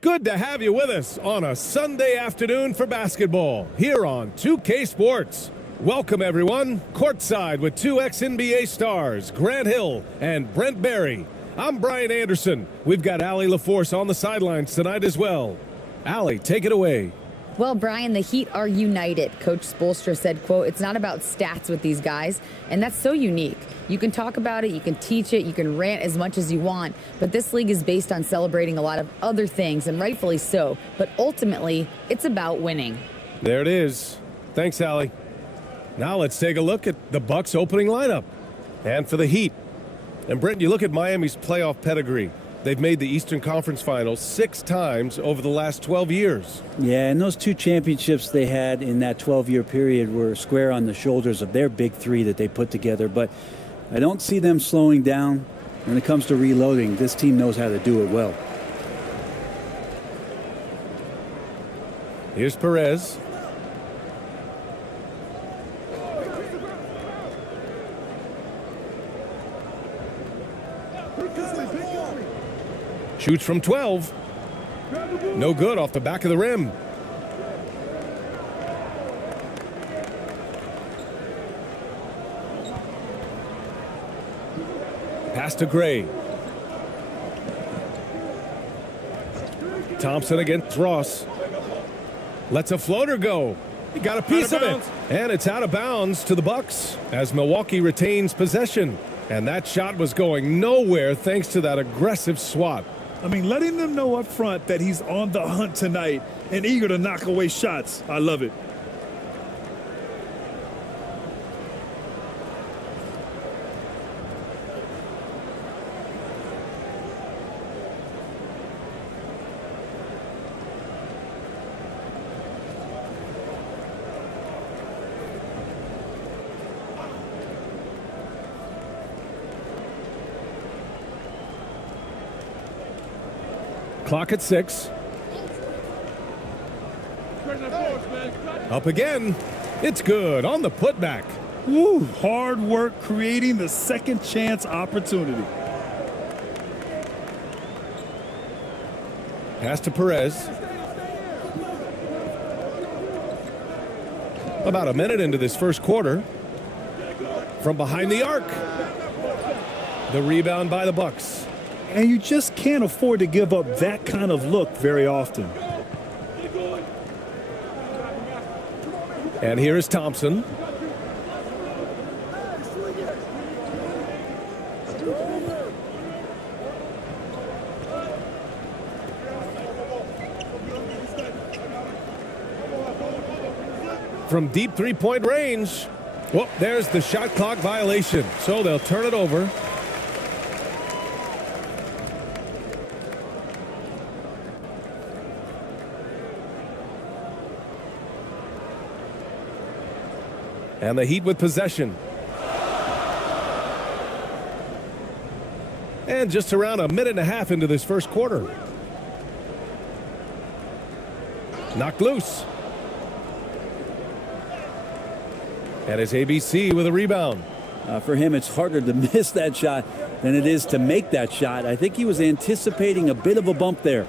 Good to have you with us on a Sunday afternoon for basketball here on 2K Sports. Welcome, everyone. Courtside with two ex-NBA stars, Grant Hill and Brent Barry. I'm Brian Anderson. We've got Allie LaForce on the sidelines tonight as well. Allie, take it away. Well, Brian, the Heat are united. Coach Spoelstra said, quote, "It's not about stats with these guys," and that's so unique. You can talk about it, you can teach it, you can rant as much as you want, but this league is based on celebrating a lot of other things, and rightfully so. But ultimately, it's about winning. There it is. Thanks, Allie. Now let's take a look at the Bucks' opening lineup. And for the Heat. And Brent, you look at Miami's playoff pedigree. They've made the Eastern Conference Finals 6 times over the last 12 years. Yeah, and those 2 championships they had in that 12-year period were square on the shoulders of their big 3 that they put together. But I don't see them slowing down when it comes to reloading. This team knows how to do it well. Here's Perez. Shoots from 12. No good off the back of the rim. Pass to Gray. Thompson against Ross. Lets a floater go. He got a piece of it. And it's out of bounds to the Bucks as Milwaukee retains possession. And that shot was going nowhere thanks to that aggressive swat. I mean, letting them know up front that he's on the hunt tonight and eager to knock away shots. I love it. Clock at 6. Up again. It's good on the putback. Woo, hard work creating the second chance opportunity. Pass to Perez. About a minute into this first quarter. From behind the arc. The rebound by the Bucks. And you just can't afford to give up that kind of look very often. And here is Thompson. From deep three-point range. Well, there's the shot clock violation. So they'll turn it over. And the Heat with possession. And just around a minute and a half into this first quarter. Knocked loose. And it's ABC with a rebound. For him, it's harder to miss that shot than it is to make that shot. I think he was anticipating a bit of a bump there.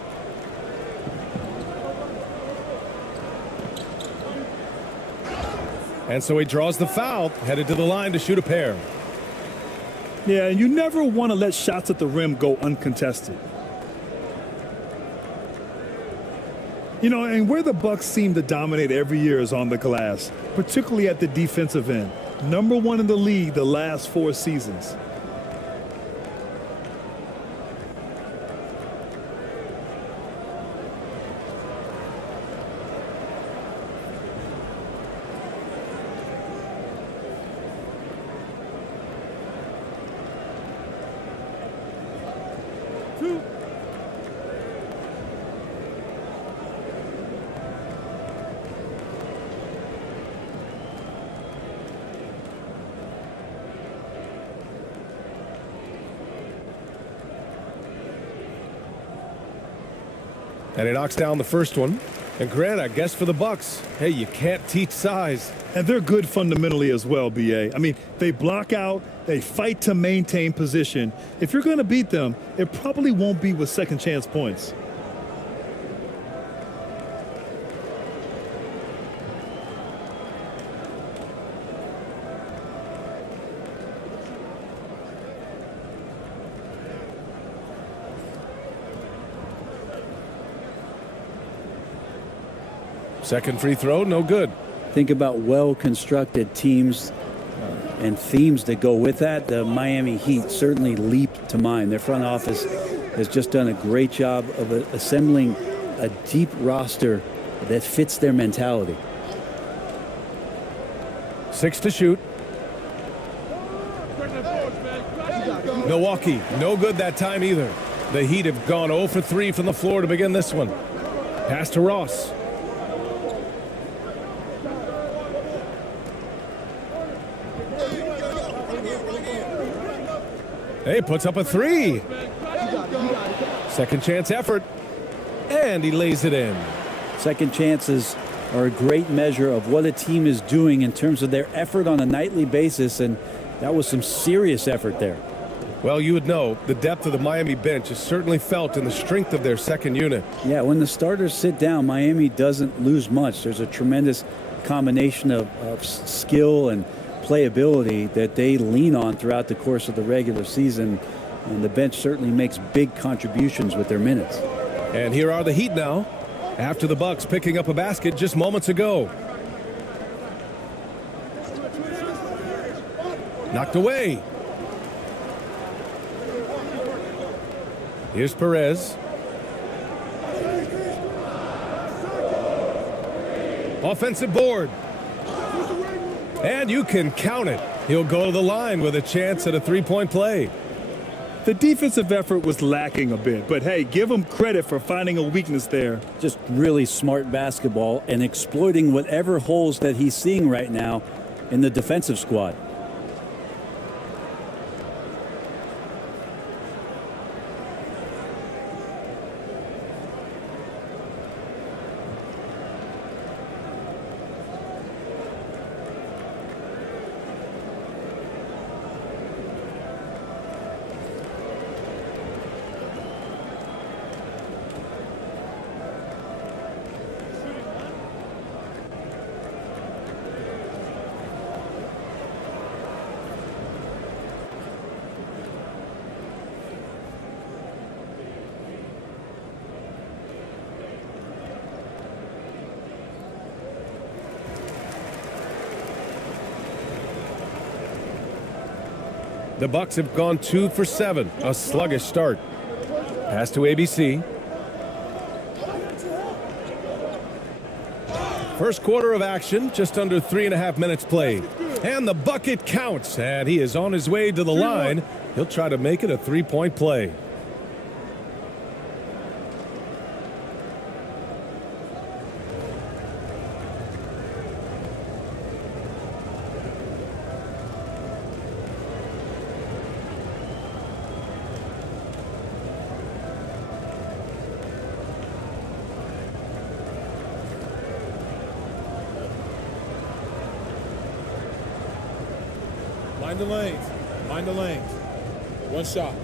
And so he draws the foul, headed to the line to shoot a pair. Yeah, and you never want to let shots at the rim go uncontested. You know, and where the Bucks seem to dominate every year is on the glass, particularly at the defensive end. #1 in the league the last 4 seasons. And he knocks down the first one. And Grant, I guess for the Bucks, hey, you can't teach size. And they're good fundamentally as well, BA. I mean, they block out, they fight to maintain position. If you're going to beat them, it probably won't be with second chance points. Second free throw, no good. Think about well-constructed teams and themes that go with that. The Miami Heat certainly leap to mind. Their front office has just done a great job of assembling a deep roster that fits their mentality. 6 to shoot. Milwaukee, no good that time either. The Heat have gone 0 for 3 from the floor to begin this one. Pass to Ross. Hey, puts up a 3. Second chance effort. And he lays it in. Second chances are a great measure of what a team is doing in terms of their effort on a nightly basis, and that was some serious effort there. Well, you would know the depth of the Miami bench is certainly felt in the strength of their second unit. Yeah, when the starters sit down, Miami doesn't lose much. There's a tremendous combination of skill and playability that they lean on throughout the course of the regular season, and the bench certainly makes big contributions with their minutes. And here are the Heat now, after the Bucks picking up a basket just moments ago. Knocked away. Here's Perez. Offensive board. And you can count it. He'll go to the line with a chance at a three-point play. The defensive effort was lacking a bit, but hey, give him credit for finding a weakness there. Just really smart basketball and exploiting whatever holes that he's seeing right now in the defensive squad. The Bucks have gone 2 for 7, a sluggish start. Pass to ABC. First quarter of action, just under 3.5 minutes played. And the bucket counts, and he is on his way to the line. He'll try to make it a three-point play. Mind the lanes. Mind the lanes. One shot.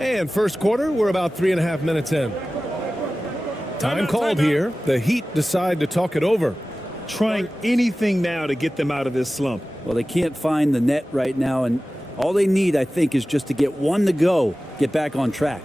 And first quarter, we're about 3.5 minutes in. Time called here. The Heat decide to talk it over. Trying anything now to get them out of this slump. Well, they can't find the net right now, and all they need, I think, is just to get one to go, get back on track.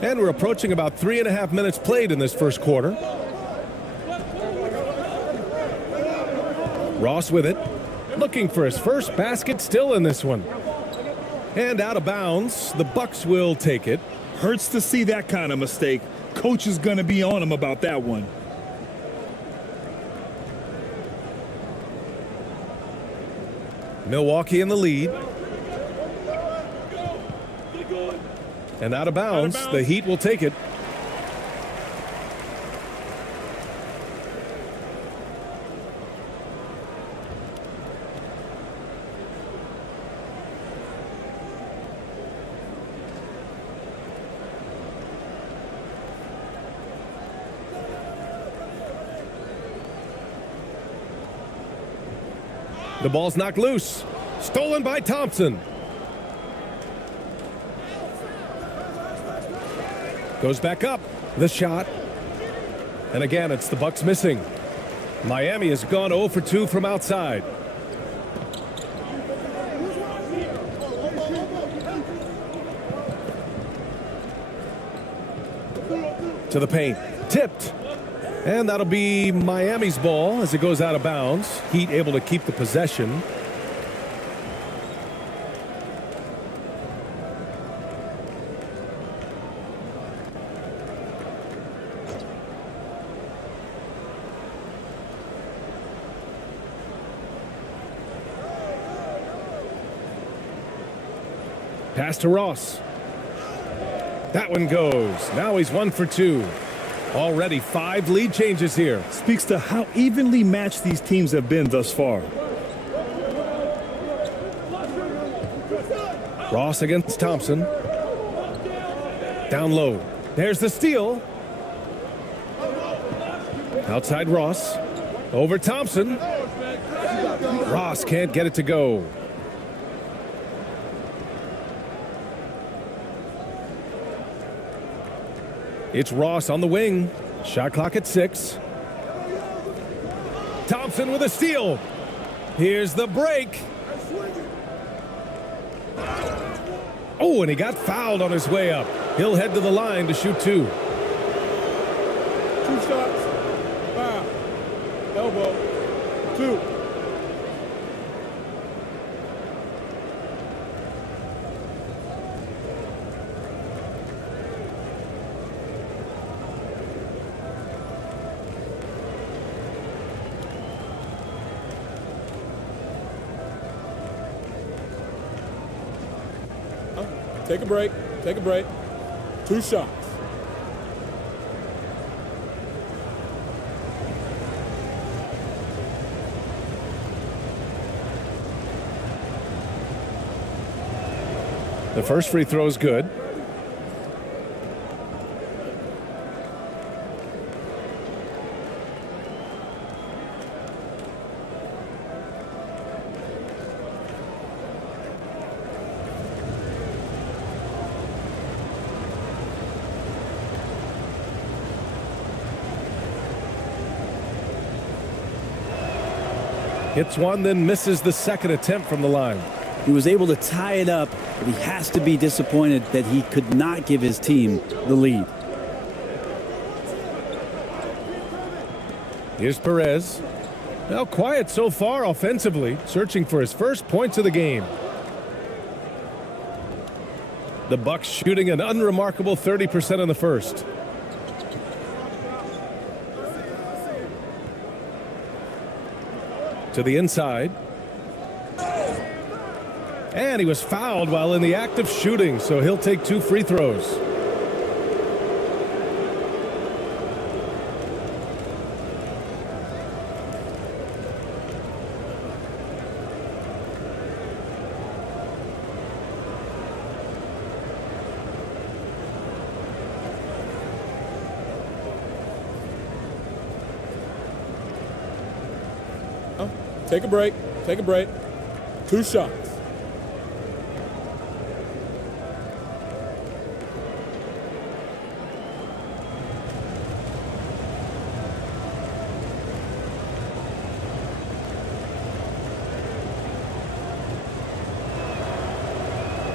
And we're approaching about 3.5 minutes played in this first quarter. Ross with it, looking for his first basket still in this one. And out of bounds, the Bucks will take it. Hurts to see that kind of mistake. Coach is going to be on him about that one. Milwaukee in the lead. And out of bounds, the Heat will take it. The ball's knocked loose. Stolen by Thompson. Goes back up. The shot. And again, it's the Bucks missing. Miami has gone 0 for 2 from outside. To the paint. Tipped. And that'll be Miami's ball as it goes out of bounds. Heat able to keep the possession. Pass to Ross. That one goes. Now he's 1 for 2. Already 5 lead changes here. Speaks to how evenly matched these teams have been thus far. Ross against Thompson. Down low. There's the steal. Outside Ross. Over Thompson. Ross can't get it to go. It's Ross on the wing. Shot clock at 6. Thompson with a steal. Here's the break. Oh, and he got fouled on his way up. He'll head to the line to shoot 2. 2 shots. Foul. Elbow. 2. Take a break. Take a break. 2 shots. The first free throw is good. Hits one, then misses the second attempt from the line. He was able to tie it up, but he has to be disappointed that he could not give his team the lead. Here's Perez. Now quiet so far offensively, searching for his first points of the game. The Bucks shooting an unremarkable 30% in the first. To the inside. And he was fouled while in the act of shooting, so he'll take 2 free throws. Take a break. Take a break. 2 shots.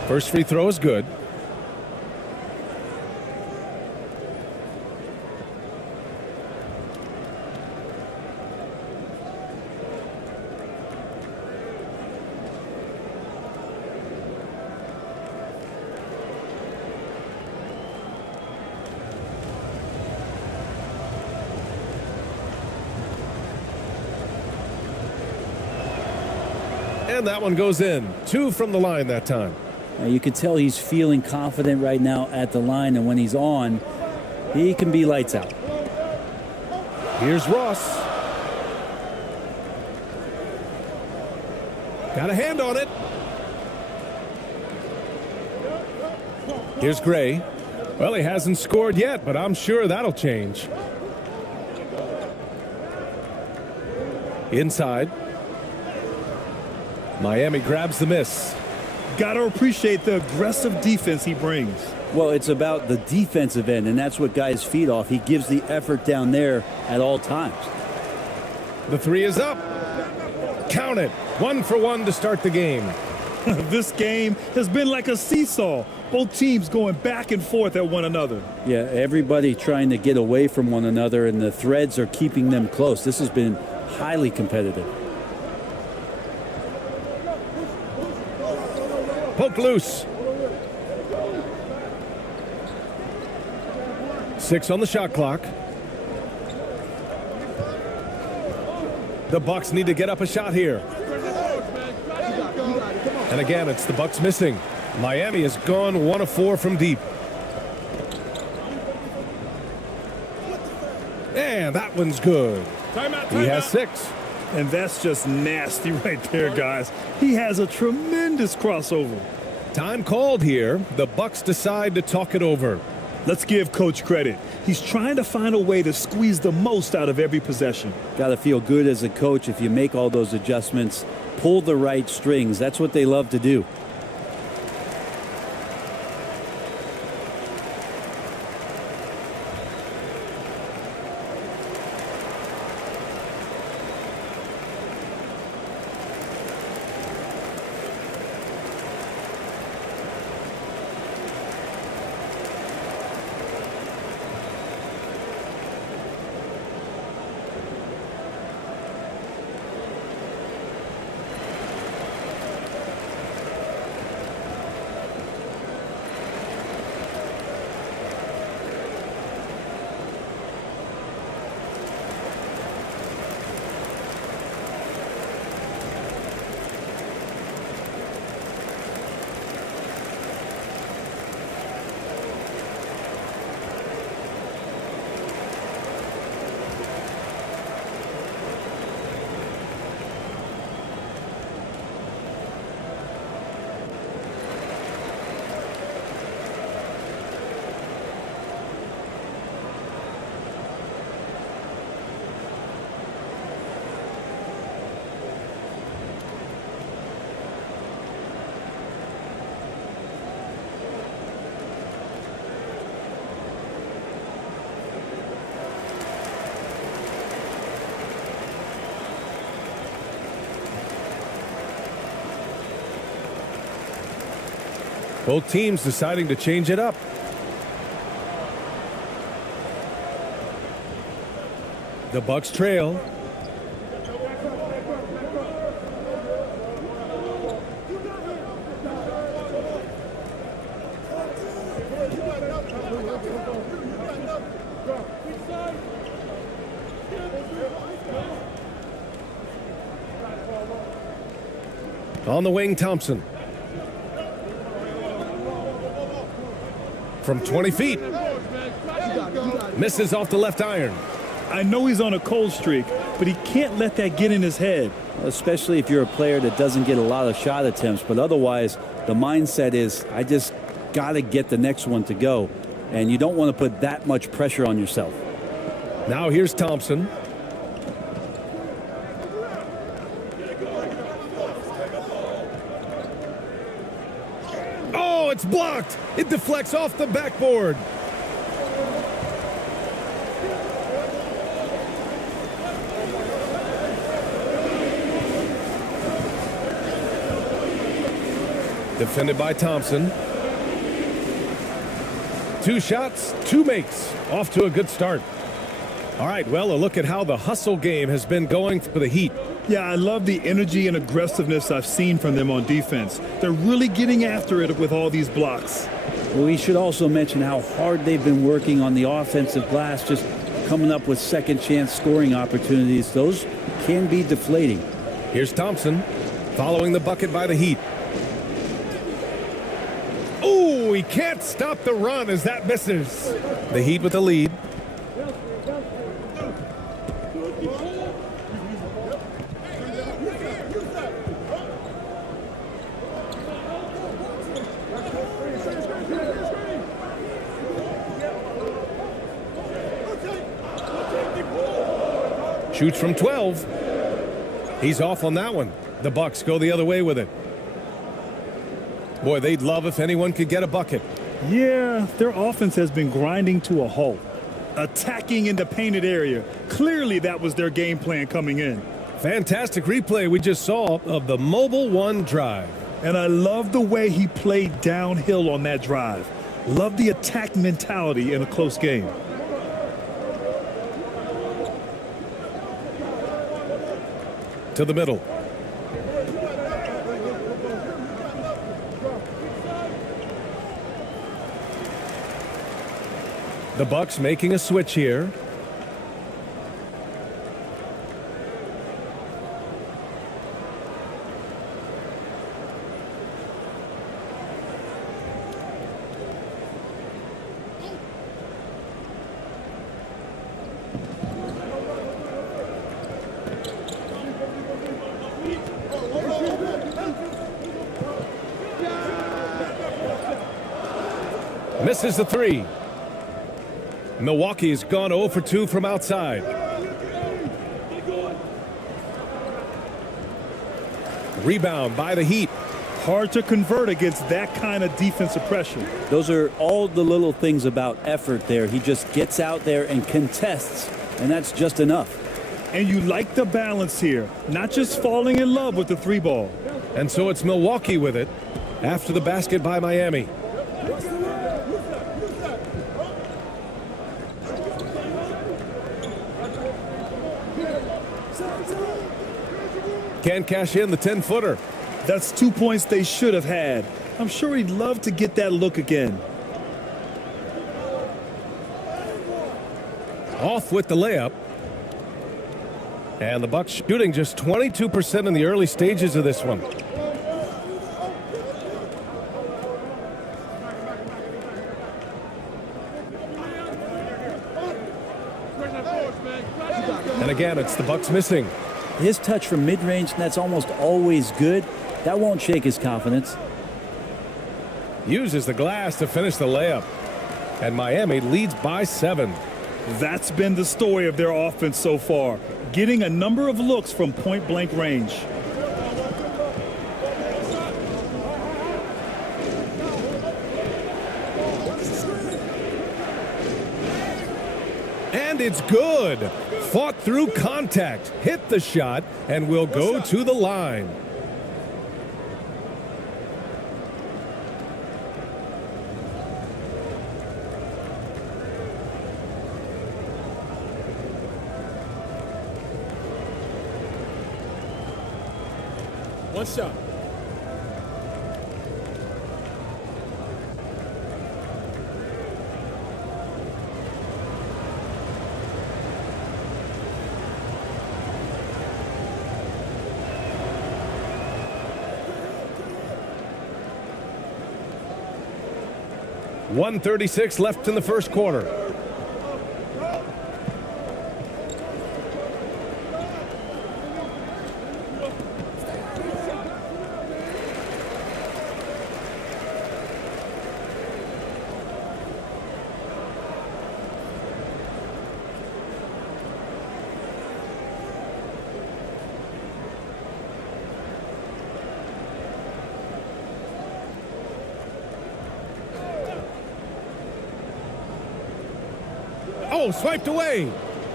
First free throw is good. And that one goes in. 2 from the line that time. You can tell he's feeling confident right now at the line, and when he's on, he can be lights out. Here's Ross. Got a hand on it. Here's Gray. Well, he hasn't scored yet, but I'm sure that'll change. Inside. Miami grabs the miss. Got to appreciate the aggressive defense he brings. Well, it's about the defensive end, and that's what guys feed off. He gives the effort down there at all times. The 3 is up. Count it. 1 for 1 to start the game. This game has been like a seesaw. Both teams going back and forth at one another. Yeah, everybody trying to get away from one another, and the threads are keeping them close. This has been highly competitive. Poke loose. 6 on the shot clock. The Bucks need to get up a shot here. And again, it's the Bucks missing. Miami has gone 1 of 4 from deep. And that one's good. He has 6. And that's just nasty right there, guys. He has a tremendous crossover. Time called here. The Bucks decide to talk it over. Let's give Coach credit. He's trying to find a way to squeeze the most out of every possession. Got to feel good as a coach if you make all those adjustments, pull the right strings. That's what they love to do. Both teams deciding to change it up. The Bucks trail. On the wing, Thompson. From 20 feet. Misses off the left iron. I know he's on a cold streak, but he can't let that get in his head. Especially if you're a player that doesn't get a lot of shot attempts, but otherwise the mindset is I just got to get the next one to go, and you don't want to put that much pressure on yourself. Now here's Thompson. Oh, it's blocked. It deflects off the backboard. Defended by Thompson. 2 shots, 2 makes. Off to a good start. All right, well, a look at how the hustle game has been going for the Heat. Yeah, I love the energy and aggressiveness I've seen from them on defense. They're really getting after it with all these blocks. Well, we should also mention how hard they've been working on the offensive glass, just coming up with second chance scoring opportunities. Those can be deflating. Here's Thompson. Following the bucket by the Heat. Oh, he can't stop the run as that misses. The Heat with the lead. Shoots from 12. He's off on that one. The Bucks go the other way with it. Boy, they'd love if anyone could get a bucket. Yeah, their offense has been grinding to a halt. Attacking in the painted area. Clearly that was their game plan coming in. Fantastic replay we just saw of the Mobile One drive. And I love the way he played downhill on that drive. Love the attack mentality in a close game. To the middle. The Bucks making a switch here. Misses the three. Milwaukee's gone 0 for 2 from outside. Rebound by the Heat. Hard to convert against that kind of defensive pressure. Those are all the little things about effort there. He just gets out there and contests, and that's just enough. And you like the balance here, not just falling in love with the three ball. And so it's Milwaukee with it after the basket by Miami. Can't cash in the 10-footer. That's 2 points they should have had. I'm sure he'd love to get that look again. Off with the layup. And the Bucks shooting just 22% in the early stages of this one. And again, it's the Bucks missing. His touch from mid-range, that's almost always good. That won't shake his confidence. Uses the glass to finish the layup. And Miami leads by 7. That's been the story of their offense so far, getting a number of looks from point-blank range. And it's good. Fought through contact, hit the shot, and will go to the line. One shot. .136 left in the first quarter. Oh, swiped away.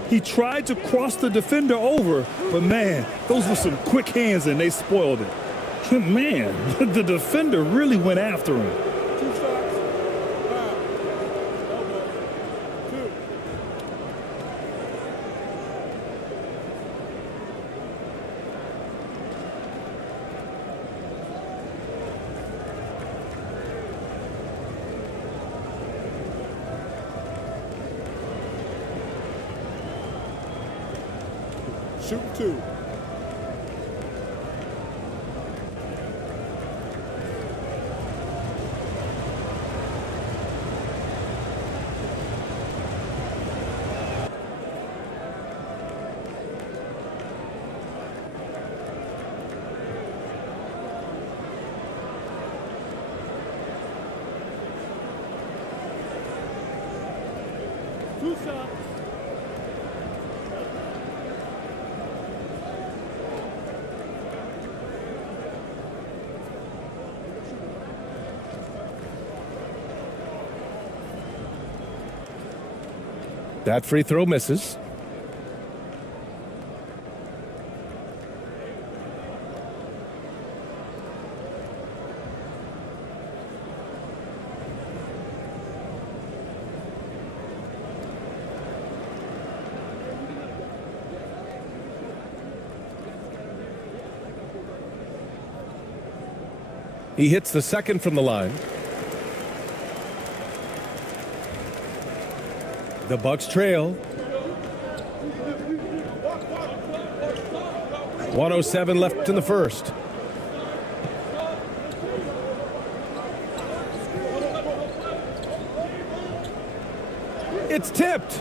He tried to cross the defender over, but man, those were some quick hands and they spoiled it. Man, the defender really went after him. 2 shots. 5. Elbow. 2. Shooting 2. That free throw misses. He hits the second from the line. The Bucks trail. 1:07 left in the first. It's tipped.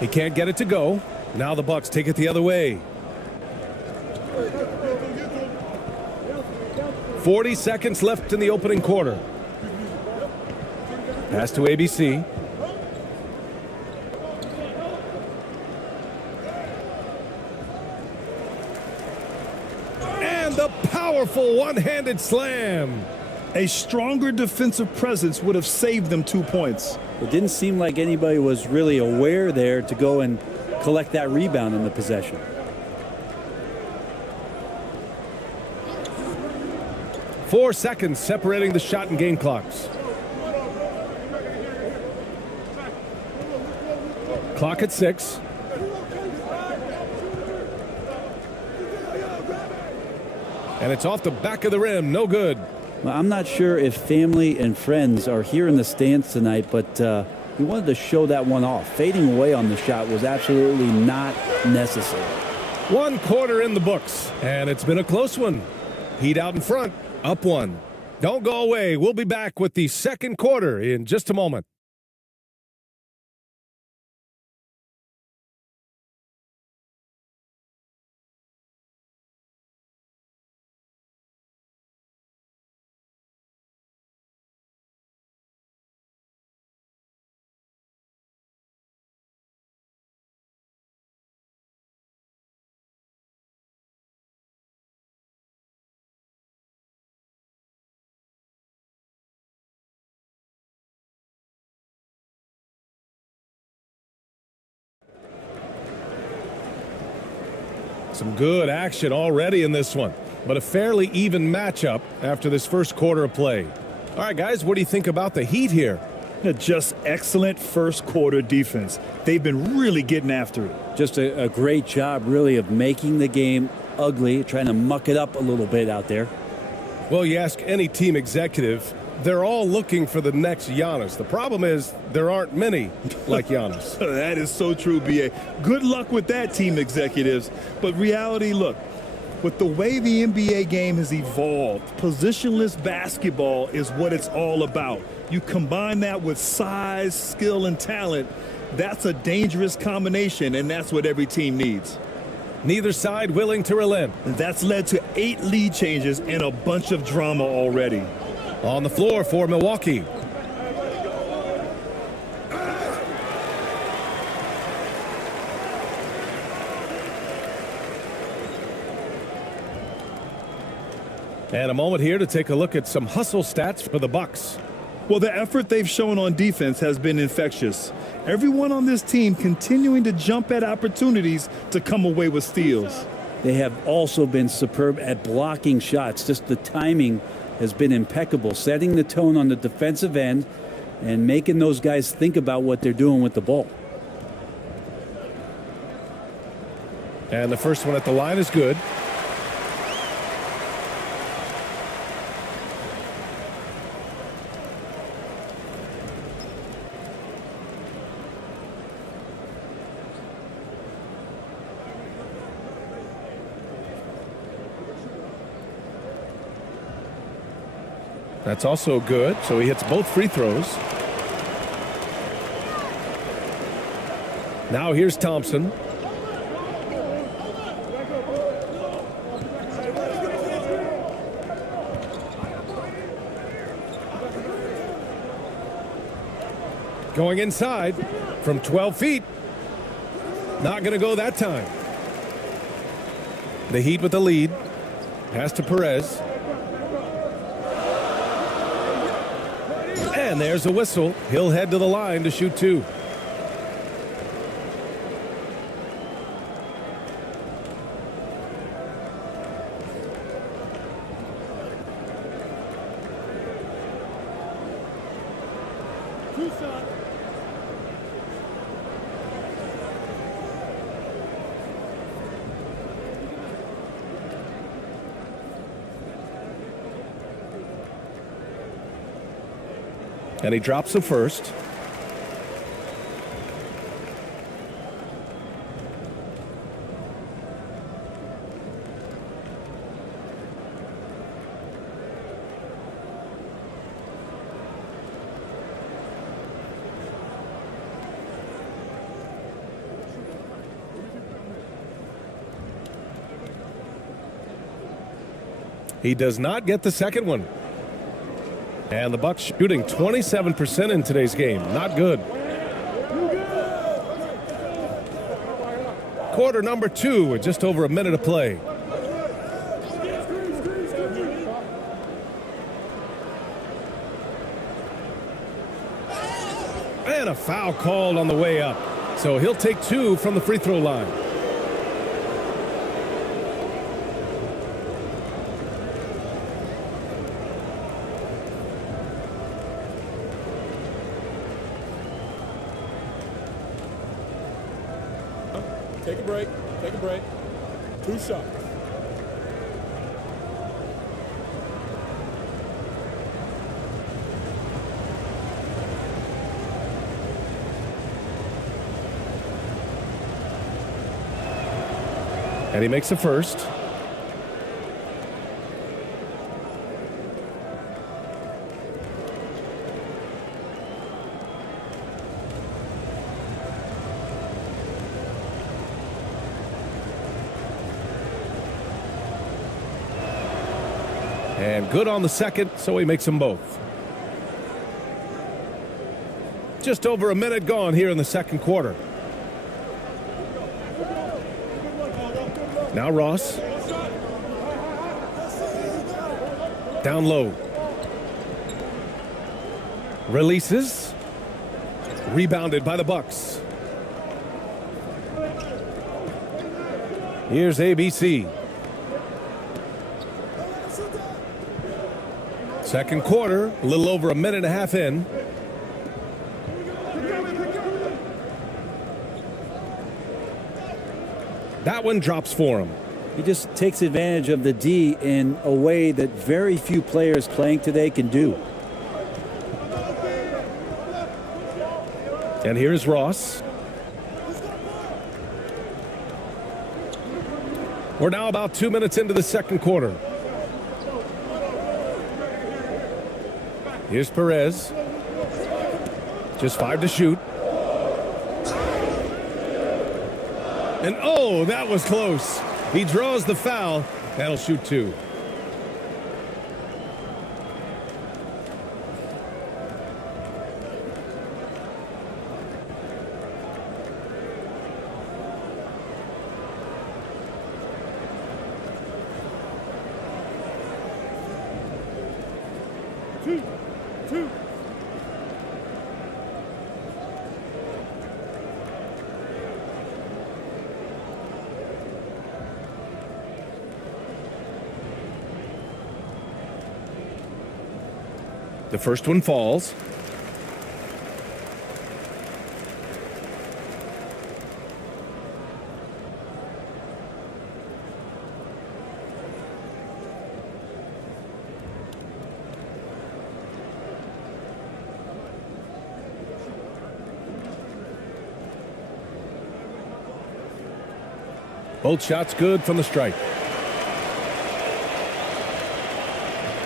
He can't get it to go. Now the Bucks take it the other way. 40 seconds left in the opening quarter. Pass to ABC. And the powerful one-handed slam. A stronger defensive presence would have saved them 2 points. It didn't seem like anybody was really aware there to go and collect that rebound in the possession. Four seconds separating the shot and game clocks. Clock at 6. And it's off the back of the rim. No good. Well, I'm not sure if family and friends are here in the stands tonight, but he wanted to show that one off. Fading away on the shot was absolutely not necessary. 1 quarter in the books, and it's been a close one. Heat out in front, up 1. Don't go away. We'll be back with the second quarter in just a moment. Some good action already in this one, but a fairly even matchup after this first quarter of play. All right, guys, what do you think about the Heat here? Just excellent first quarter defense. They've been really getting after it. Just a great job, really, of making the game ugly, trying to muck it up a little bit out there. Well, you ask any team executive, they're all looking for the next Giannis. The problem is there aren't many like Giannis. That is so true, BA. Good luck with that, team executives. But reality, look, with the way the NBA game has evolved, positionless basketball is what it's all about. You combine that with size, skill, and talent, that's a dangerous combination, and that's what every team needs. Neither side willing to relent. That's led to 8 lead changes and a bunch of drama already. On the floor for Milwaukee. And a moment here to take a look at some hustle stats for the Bucks. Well, the effort they've shown on defense has been infectious. Everyone on this team continuing to jump at opportunities to come away with steals. They have also been superb at blocking shots. Just the timing has been impeccable, setting the tone on the defensive end and making those guys think about what they're doing with the ball. And the first one at the line is good. That's also good, so he hits both free throws. Now here's Thompson. Going inside from 12 feet. Not going to go that time. The Heat with the lead. Pass to Perez. And there's a whistle. He'll head to the line to shoot 2. And he drops the first. He does not get the second one. And the Bucks shooting 27% in today's game. Not good. Quarter number 2 with just over a minute to play. And a foul called on the way up. So he'll take 2 from the free throw line. Take a break. Take a break. 2 shots. And he makes the first. And good on the second, so he makes them both. Just over a minute gone here in the second quarter. Now Ross. Down low. Releases. Rebounded by the Bucks. Here's ABC. Second quarter, a little over a minute and a half in. That one drops for him. He just takes advantage of the D in a way that very few players playing today can do. And here's Ross. We're now about 2 minutes into the second quarter. Here's Perez. Just 5 to shoot. And oh, that was close. He draws the foul. That'll shoot 2. The first one falls. Both shots good from the strike.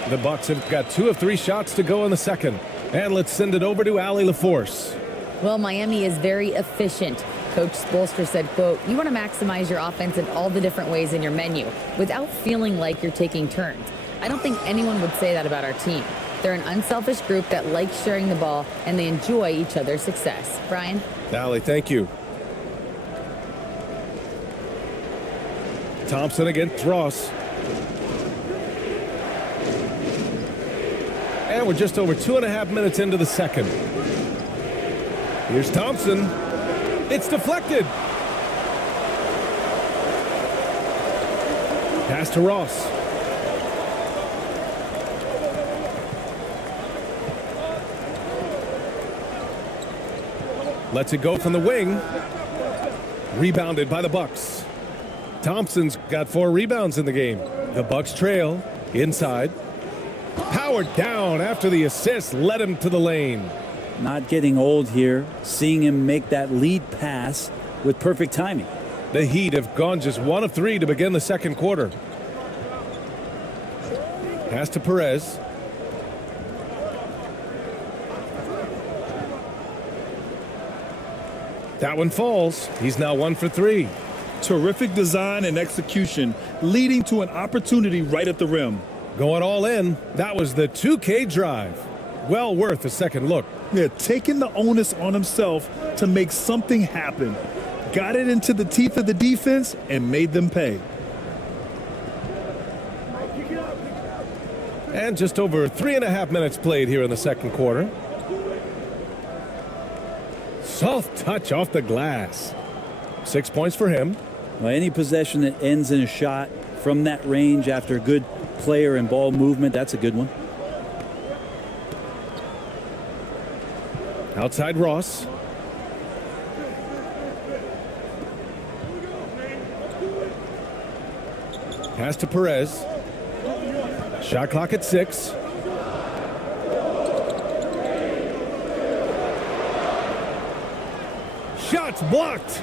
The Bucks have got 2 of 3 shots to go in the second. And let's send it over to Allie LaForce. Well, Miami is very efficient. Coach Spoelstra said, quote, "You want to maximize your offense in all the different ways in your menu without feeling like you're taking turns." I don't think anyone would say that about our team. They're an unselfish group that likes sharing the ball, and they enjoy each other's success. Brian? Allie, thank you. Thompson against Ross. And we're just over 2.5 minutes into the second. Here's Thompson. It's deflected. Pass to Ross. Lets it go from the wing. Rebounded by the Bucks. Thompson's got 4 rebounds in the game. The Bucks trail inside. Powered down after the assist led him to the lane. Not getting old here. Seeing him make that lead pass with perfect timing. The Heat have gone just 1 of 3 to begin the second quarter. Pass to Perez. That one falls. He's now 1 for 3. Terrific design and execution, leading to an opportunity right at the rim. Going all in. That was the 2K drive. Well worth a second look. Yeah, taking the onus on himself to make something happen. Got it into the teeth of the defense and made them pay. And just over 3.5 minutes played here in the second quarter. Soft touch off the glass. 6 points for him. Well, any possession that ends in a shot from that range after good player and ball movement, that's a good one. Outside Ross. Pass to Perez. Shot clock at 6. Shots blocked.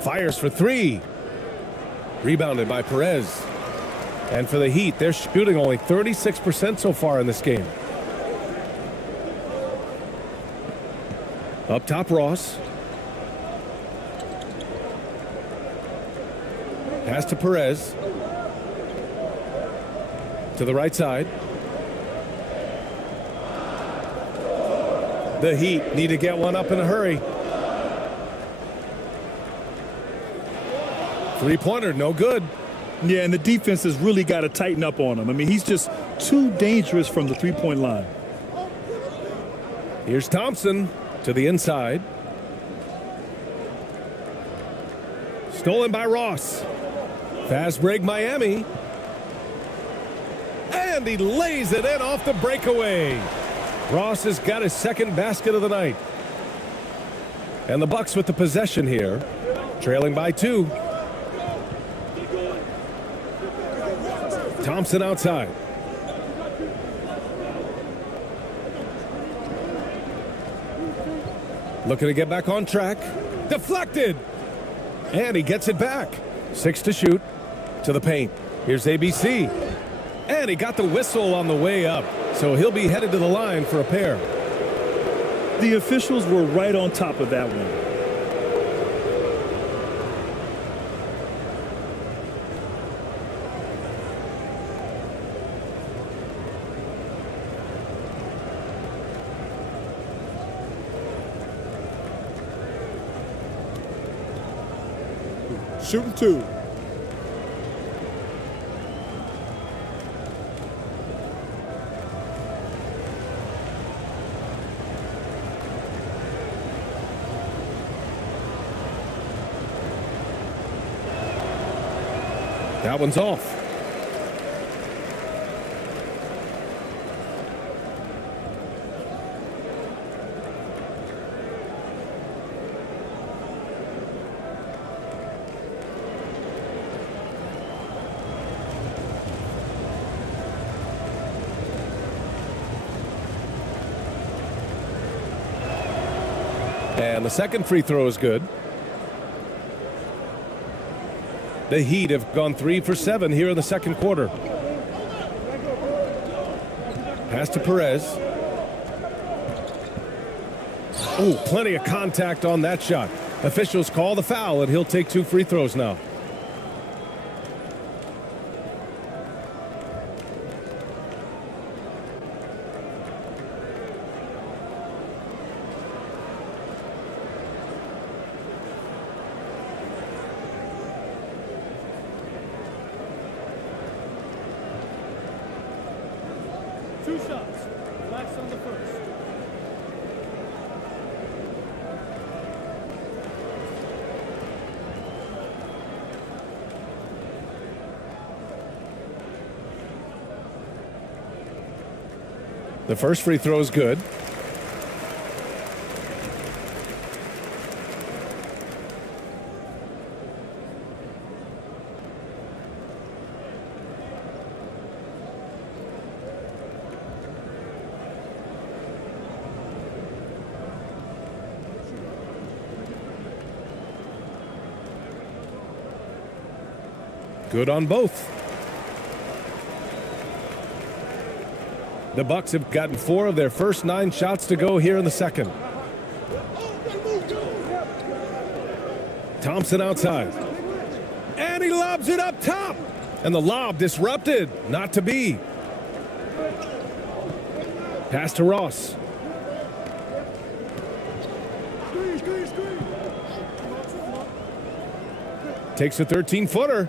Fires for 3. Rebounded by Perez. And for the Heat, they're shooting only 36% so far in this game. Up top, Ross. Pass to Perez. To the right side. The Heat need to get one up in a hurry. Three-pointer, no good. Yeah, and the defense has really got to tighten up on him. I mean, he's just too dangerous from the three-point line. Here's Thompson to the inside. Stolen by Ross. Fast break, Miami. And he lays it in off the breakaway. Ross has got his second basket of the night. And the Bucks with the possession here, trailing by 2. Thompson outside. Looking to get back on track. Deflected. And he gets it back. 6 to shoot. To the paint. Here's ABC. And he got the whistle on the way up. So he'll be headed to the line for a pair. The officials were right on top of that one. Shooting 2. That one's off. And the second free throw is good. The Heat have gone 3 for 7 here in the second quarter. Pass to Perez. Oh, plenty of contact on that shot. Officials call the foul, and he'll take 2 free throws now. shots. Relax on the first. The first free throw is good. Good on both. The Bucks have gotten 4 of their first 9 shots to go here in the second. Thompson outside. And he lobs it up top. And the lob disrupted. Not to be. Pass to Ross. Takes a 13-footer.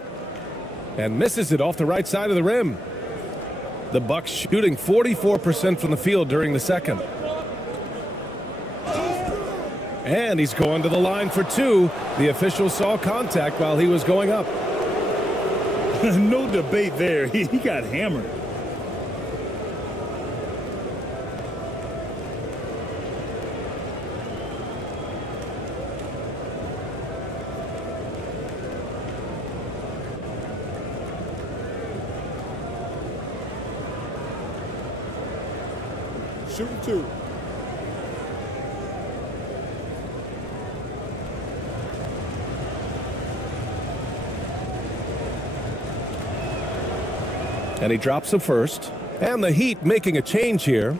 And misses it off the right side of the rim. The Bucks shooting 44% from the field during the second. And he's going to the line for 2. The official saw contact while he was going up. No debate there. He got hammered. Shooting 2. And he drops the first. And the Heat making a change here.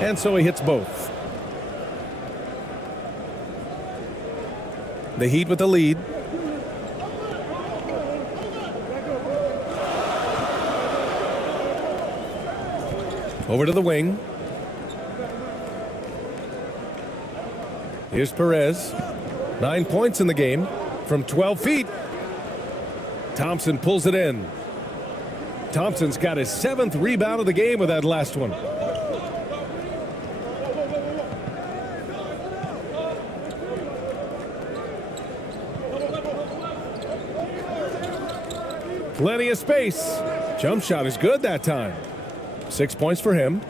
And so he hits both. The Heat with the lead. Over to the wing. Here's Perez. 9 points in the game from 12 feet. Thompson pulls it in. Thompson's got his 7th rebound of the game with that last one. Plenty of space. Jump shot is good that time. 6 points for him.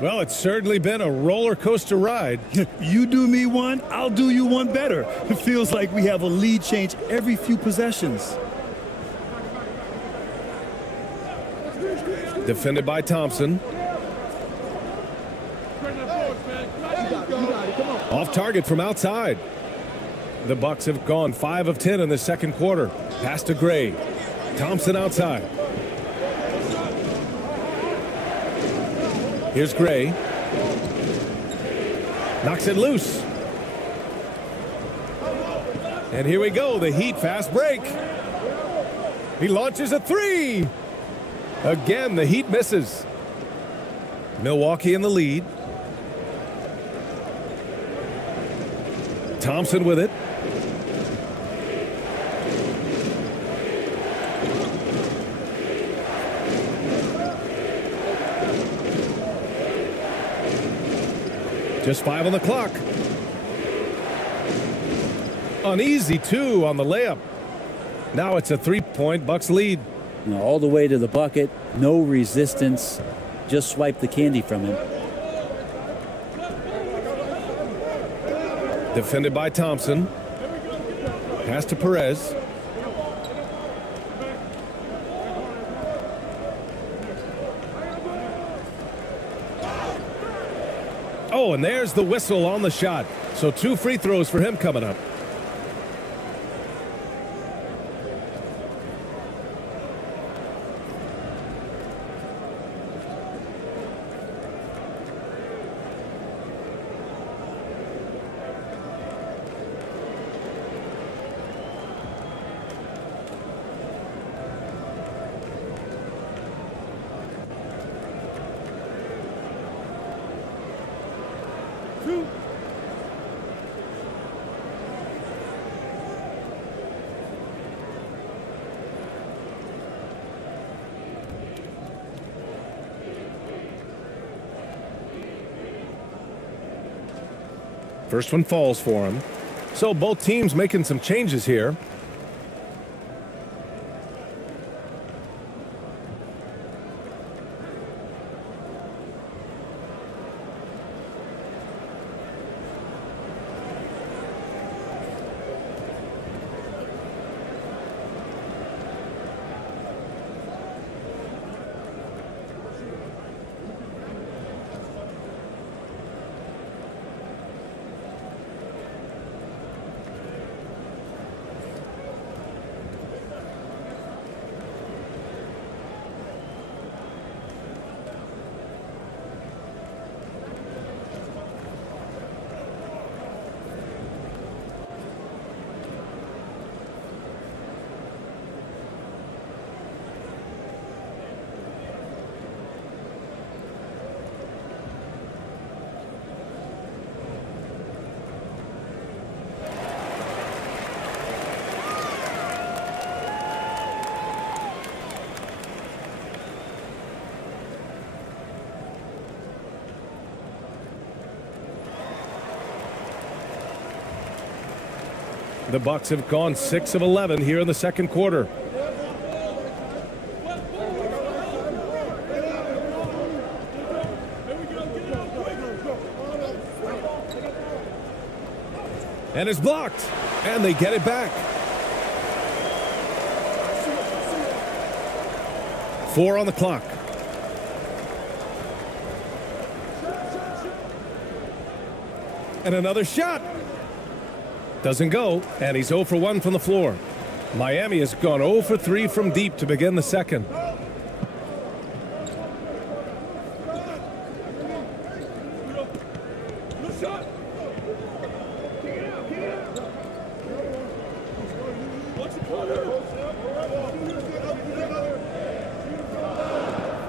Well, it's certainly been a roller coaster ride. You do me one, I'll do you one better. It feels like we have a lead change every few possessions. Defended by Thompson. Off target from outside. The Bucks have gone 5 of 10 in the second quarter. Pass to Gray. Thompson outside. Here's Gray. Knocks it loose. And here we go, the Heat fast break. He launches a 3. Again, the Heat misses. Milwaukee in the lead. Thompson with it. Just 5 on the clock. Uneasy 2 on the layup. Now it's a 3-point Bucks lead. All the way to the bucket, no resistance, just swipe the candy from him. Defended by Thompson. Pass to Perez. Oh, and there's the whistle on the shot. So 2 free throws for him coming up. 2. First one falls for him. So both teams making some changes here. The Bucks have gone 6 of 11 here in the second quarter. And it's blocked. And they get it back. 4 on the clock. And another shot. Doesn't go, and he's 0 for 1 from the floor. Miami has gone 0 for 3 from deep to begin the second.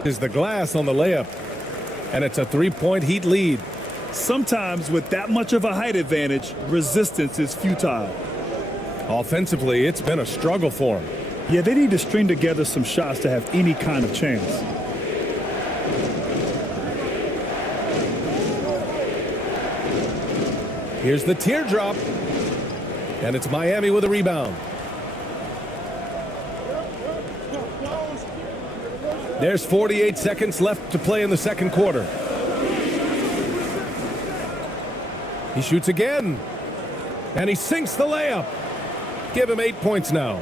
Is the glass on the layup, and it's a 3-point Heat lead. Sometimes with that much of a height advantage, resistance is futile. Offensively, it's been a struggle for him. Yeah, they need to string together some shots to have any kind of chance. Here's the teardrop, and it's Miami with a rebound. There's 48 seconds left to play in the second quarter. He shoots again, and he sinks the layup. Give him 8 points now.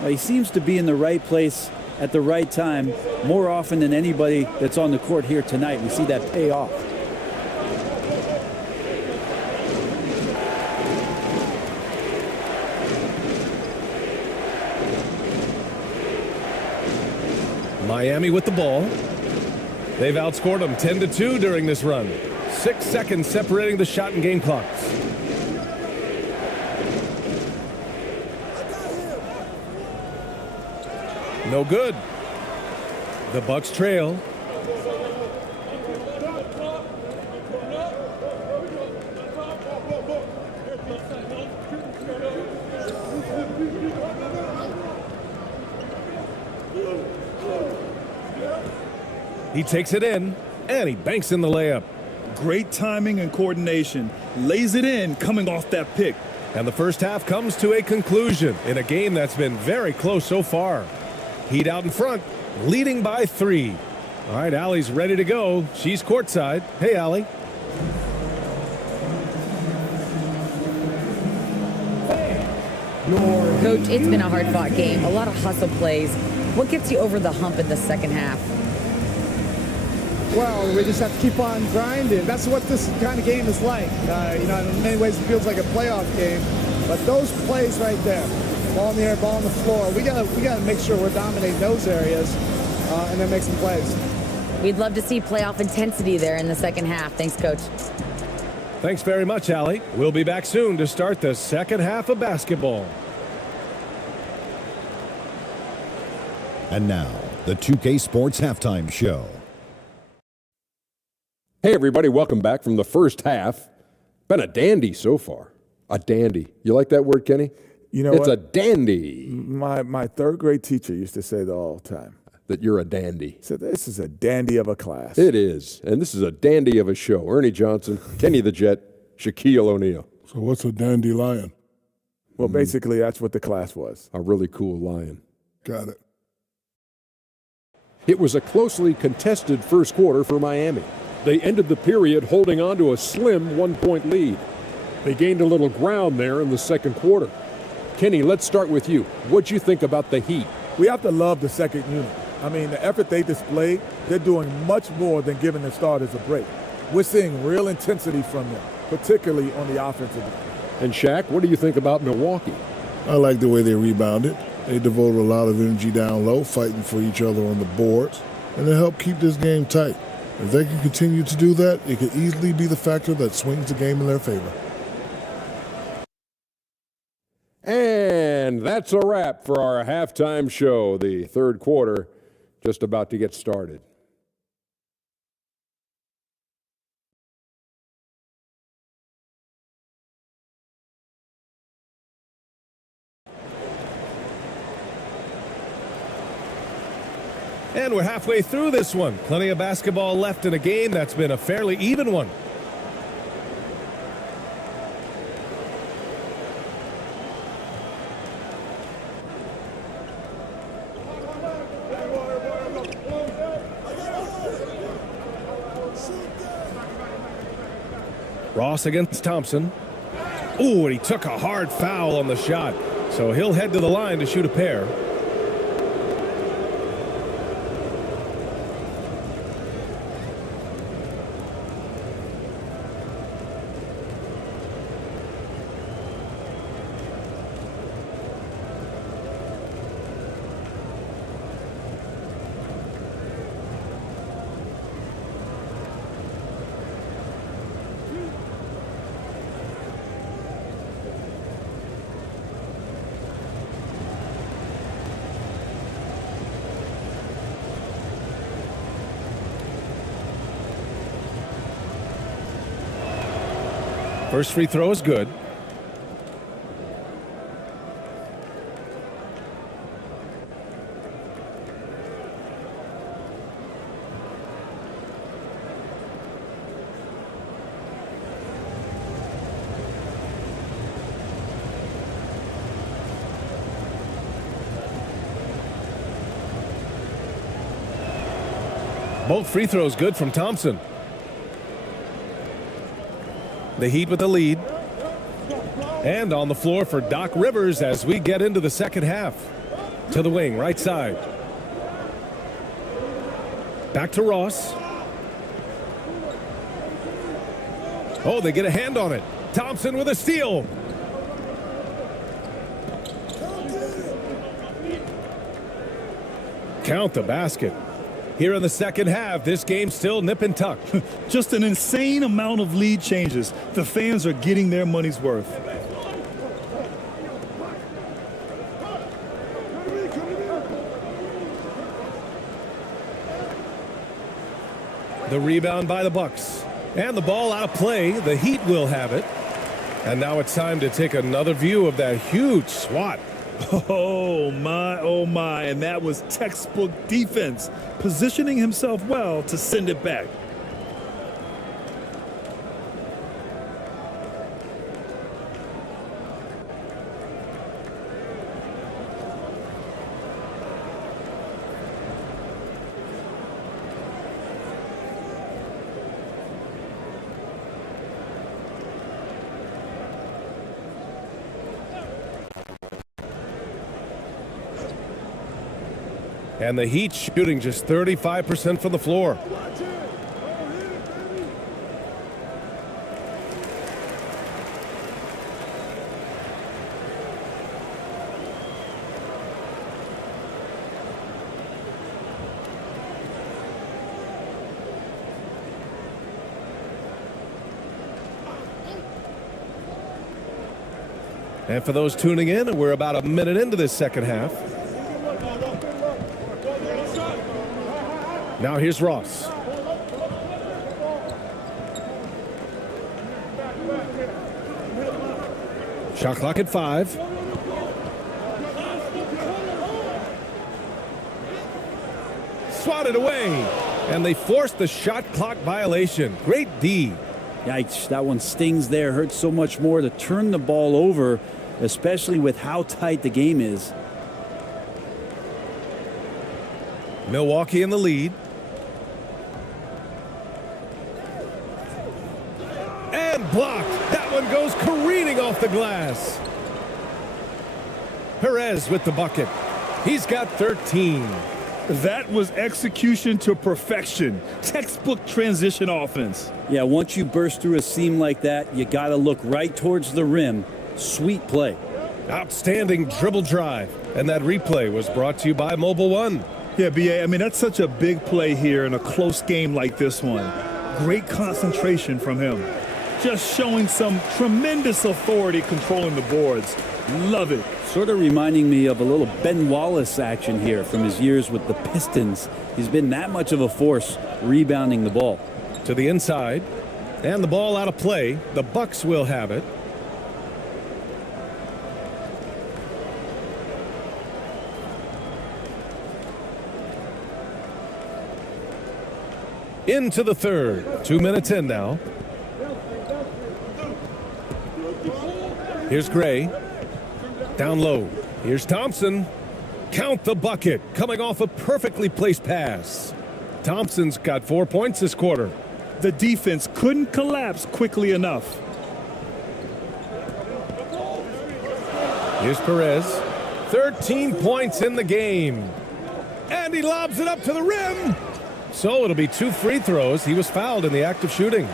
Well, he seems to be in the right place at the right time more often than anybody that's on the court here tonight. We see that pay off. Miami with the ball. They've outscored them 10-2 during this run. 6 seconds separating the shot and game clocks. No good. The Bucks trail. He takes it in, and he banks in the layup. Great timing and coordination. Lays it in coming off that pick. And the first half comes to a conclusion in a game that's been very close so far. Heat out in front, leading by 3. All right, Allie's ready to go. She's courtside. Hey, Allie. Coach, it's been a hard-fought game. A lot of hustle plays. What gets you over the hump in the second half? Well, we just have to keep on grinding. That's what this kind of game is like. In many ways it feels like a playoff game, but those plays right there, ball in the air, ball on the floor, we gotta make sure we're dominating those areas and then make some plays. We'd love to see playoff intensity there in the second half. Thanks, Coach. Thanks very much, Allie. We'll be back soon to start the second half of basketball. And now, the 2K Sports Halftime Show. Hey everybody, welcome back from the first half. Been a dandy so far. A dandy. You like that word, Kenny? You know it's what? a dandy. My third grade teacher used to say that all the time. That you're a dandy. He said, this is a dandy of a class. It is. And this is a dandy of a show. Ernie Johnson, Kenny the Jet, Shaquille O'Neal. So what's a dandelion? Well, basically, that's what the class was. A really cool lion. Got it. It was a closely contested first quarter for Miami. They ended the period holding on to a slim 1-point lead. They gained a little ground there in the second quarter. Kenny, let's start with you. What'd you think about the Heat? We have to love the second unit. I mean, the effort they displayed, they're doing much more than giving the starters a break. We're seeing real intensity from them, particularly on the offensive end. And Shaq, what do you think about Milwaukee? I like the way they rebounded. They devoted a lot of energy down low, fighting for each other on the boards, and they helped keep this game tight. If they can continue to do that, it could easily be the factor that swings the game in their favor. And that's a wrap for our halftime show. The third quarter just about to get started. And we're halfway through this one. Plenty of basketball left in a game that's been a fairly even one. Ross against Thompson. Ooh, and he took a hard foul on the shot. So he'll head to the line to shoot a pair. First free throw is good. Both free throws good from Thompson. The Heat with the lead. And on the floor for Doc Rivers as we get into the second half. To the wing, right side. Back to Ross. Oh, they get a hand on it. Thompson with a steal. Count the basket. Here in the second half, this game's still nip and tuck. Just an insane amount of lead changes. The fans are getting their money's worth. The rebound by the Bucks. And the ball out of play. The Heat will have it. And now it's time to take another view of that huge swat. Oh my, and that was textbook defense, positioning himself well to send it back. And the Heat shooting just 35% from the floor. And for those tuning in, we're about a minute into this second half. Now here's Ross. Shot clock at 5. Swatted away. And they forced the shot clock violation. Great D. Yikes, that one stings there. Hurts so much more to turn the ball over, especially with how tight the game is. Milwaukee in the lead. And blocked. That one goes careening off the glass. Perez with the bucket. He's got 13. That was execution to perfection. Textbook transition offense. Yeah, once you burst through a seam like that, you got to look right towards the rim. Sweet play. Outstanding dribble drive. And that replay was brought to you by Mobile One. Yeah, BA, I mean, that's such a big play here in a close game like this one. Great concentration from him. Just showing some tremendous authority controlling the boards. Love it. Sort of reminding me of a little Ben Wallace action here from his years with the Pistons. He's been that much of a force rebounding the ball. To the inside. And the ball out of play. The Bucks will have it. Into the third. 2 minutes in now. Here's Gray. Down low. Here's Thompson. Count the bucket. Coming off a perfectly placed pass. Thompson's got 4 points this quarter. The defense couldn't collapse quickly enough. Here's Perez. 13 points in the game. And he lobs it up to the rim. So it'll be 2 free throws. He was fouled in the act of shooting.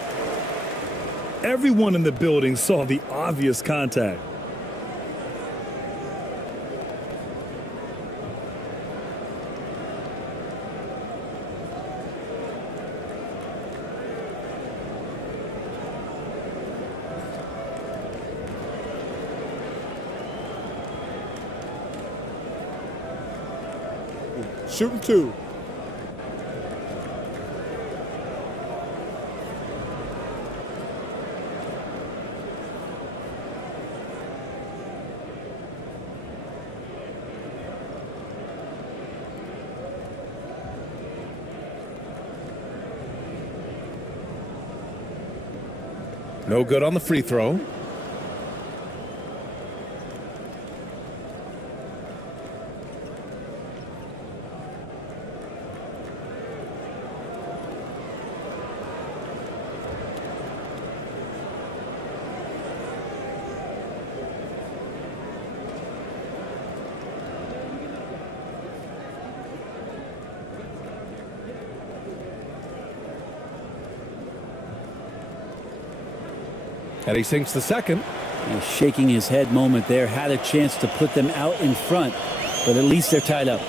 Everyone in the building saw the obvious contact. Shooting 2. No good on the free throw. And he sinks the second. A shaking his head moment there. Had a chance to put them out in front, but at least they're tied up.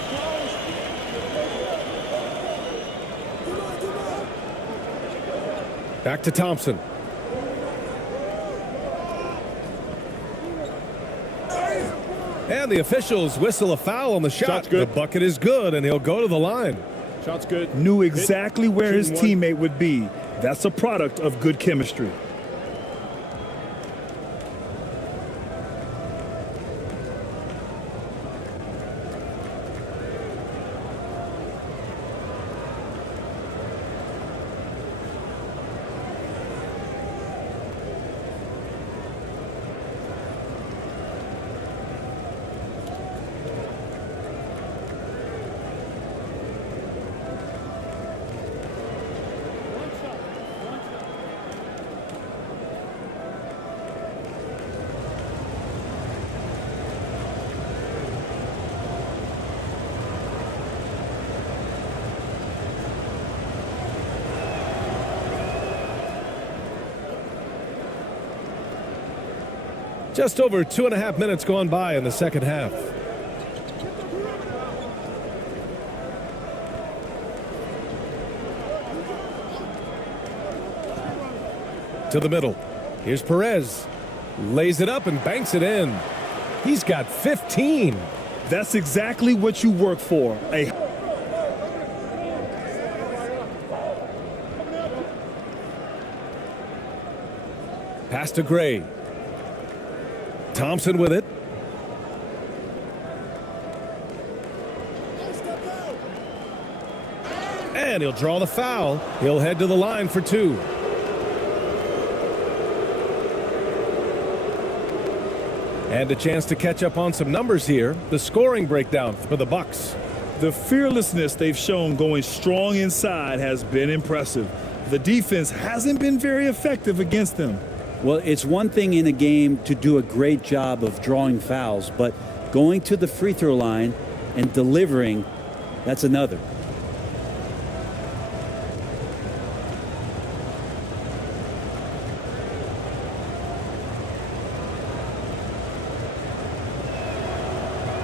Back to Thompson. And the officials whistle a foul on the shot. Shot's good. The bucket is good, and he'll go to the line. Shot's good. Knew exactly where his Shooting 1. teammate would be. That's a product of good chemistry. Just over 2.5 minutes gone by in the second half. To the middle. Here's Perez. Lays it up and banks it in. He's got 15. That's exactly what you work for. Pass to Gray. Thompson with it. And he'll draw the foul. He'll head to the line for 2. And a chance to catch up on some numbers here. The scoring breakdown for the Bucks. The fearlessness they've shown going strong inside has been impressive. The defense hasn't been very effective against them. Well, it's one thing in a game to do a great job of drawing fouls, but going to the free throw line and delivering, that's another.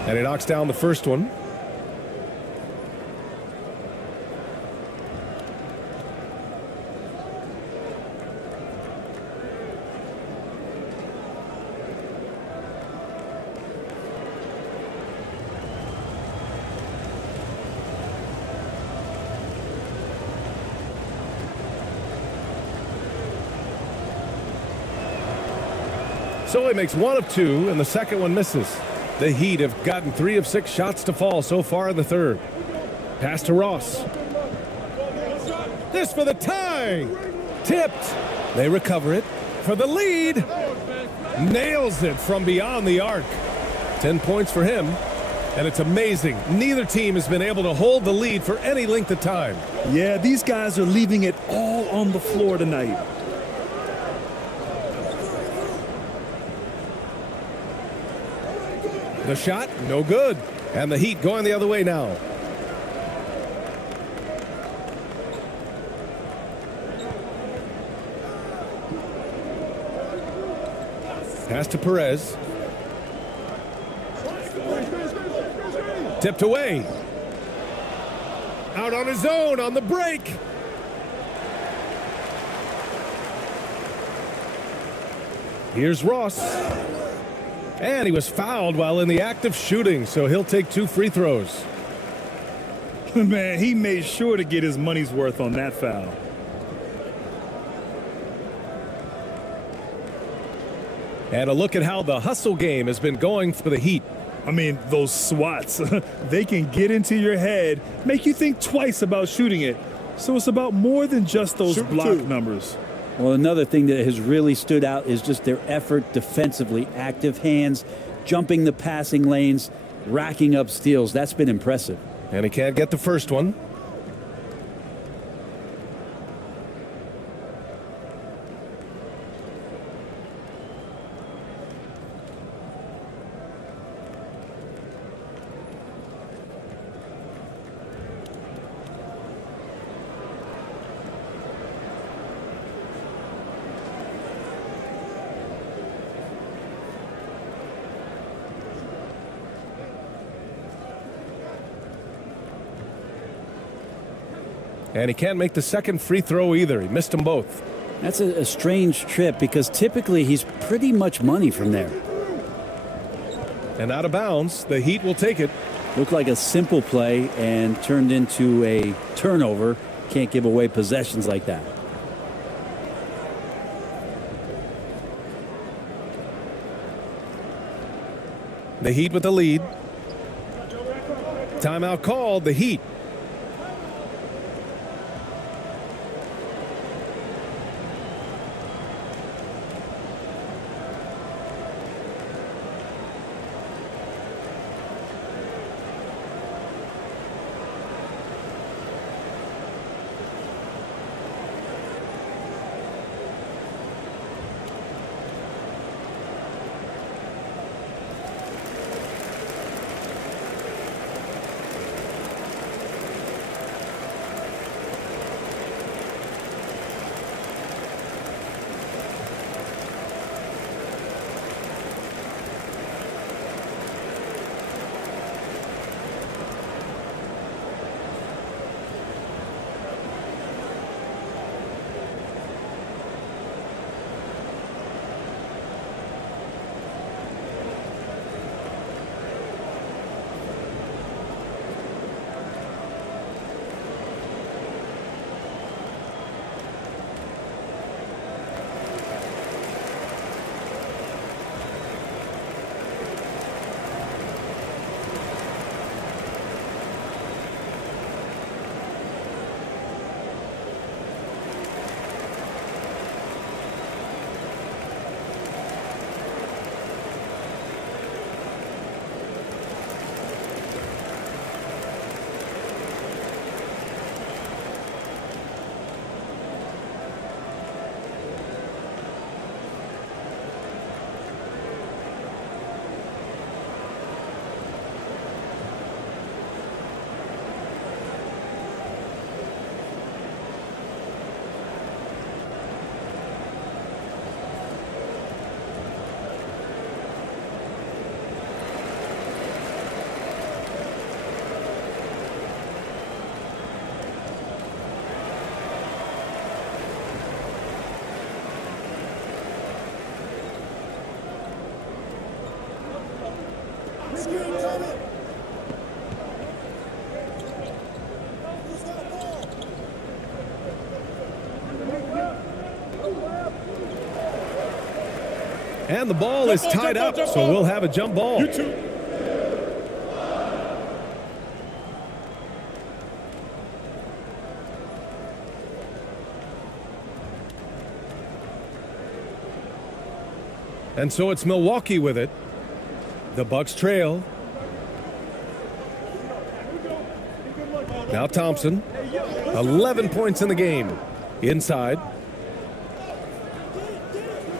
And he knocks down the first one. So he makes 1 of 2, and the second one misses. The Heat have gotten 3 of 6 shots to fall so far in the third. Pass to Ross. This for the tie. Tipped. They recover it for the lead. Nails it from beyond the arc. 10 points for him. And it's amazing. Neither team has been able to hold the lead for any length of time. Yeah, these guys are leaving it all on the floor tonight. The shot, no good. And the Heat going the other way now. Pass to Perez. Tipped away. Out on his own on the break. Here's Ross. And he was fouled while in the act of shooting, so he'll take 2 free throws. Man, he made sure to get his money's worth on that foul. And a look at how the hustle game has been going for the Heat. I mean, those swats, they can get into your head, make you think twice about shooting it. So it's about more than just those block numbers. Well, another thing that has really stood out is just their effort defensively. Active hands, jumping the passing lanes, racking up steals. That's been impressive. And he can't get the first one. And he can't make the second free throw either. He missed them both. That's a strange trip because typically he's pretty much money from there. And out of bounds, the Heat will take it. Looked like a simple play and turned into a turnover. Can't give away possessions like that. The Heat with the lead. Timeout called, the Heat. And the ball is tied up, so we'll have a jump ball. And so it's Milwaukee with it. The Bucks trail. Now Thompson. 11 points in the game. Inside.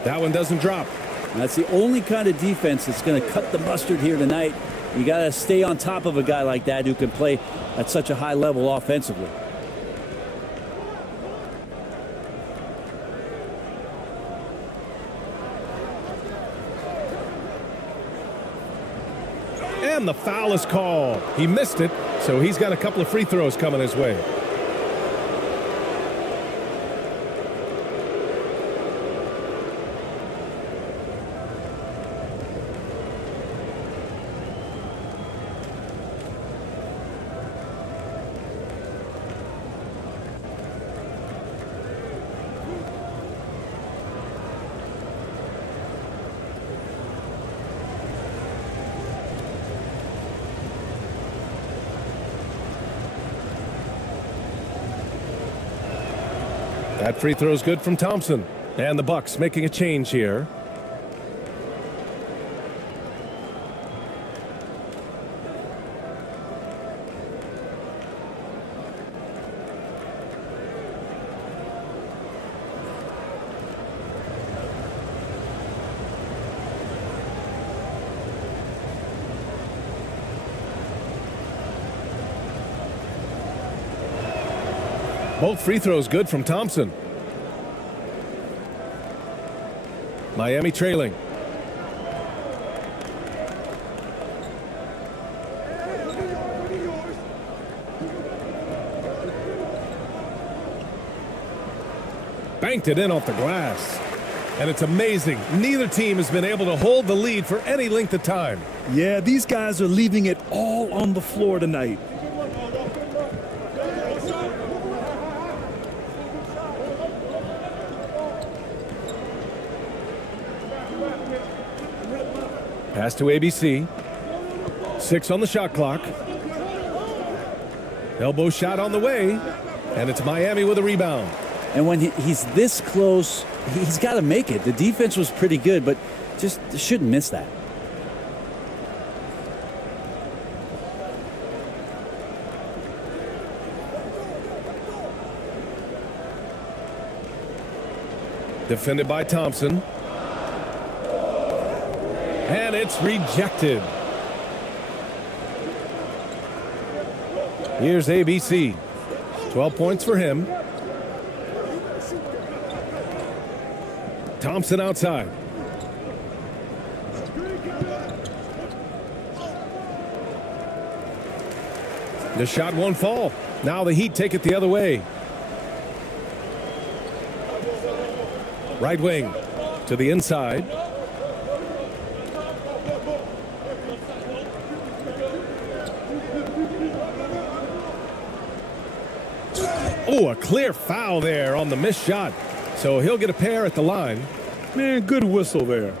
That one doesn't drop. That's the only kind of defense that's going to cut the mustard here tonight. You got to stay on top of a guy like that who can play at such a high level offensively. And the foul is called. He missed it, so he's got a couple of free throws coming his way. That free throw is good from Thompson. And the Bucks making a change here. Both free throws good from Thompson. Miami trailing. Banked it in off the glass. And it's amazing. Neither team has been able to hold the lead for any length of time. Yeah, these guys are leaving it all on the floor tonight. Pass to ABC. 6 on the shot clock. Elbow shot on the way. And it's Miami with a rebound. And when he's this close, he's got to make it. The defense was pretty good, but just shouldn't miss that. Defended by Thompson. And it's rejected. Here's ABC. 12 points for him. Thompson outside. The shot won't fall. Now the Heat take it the other way. Right wing to the inside. Oh, a clear foul there on the missed shot. So he'll get a pair at the line. Man, good whistle there.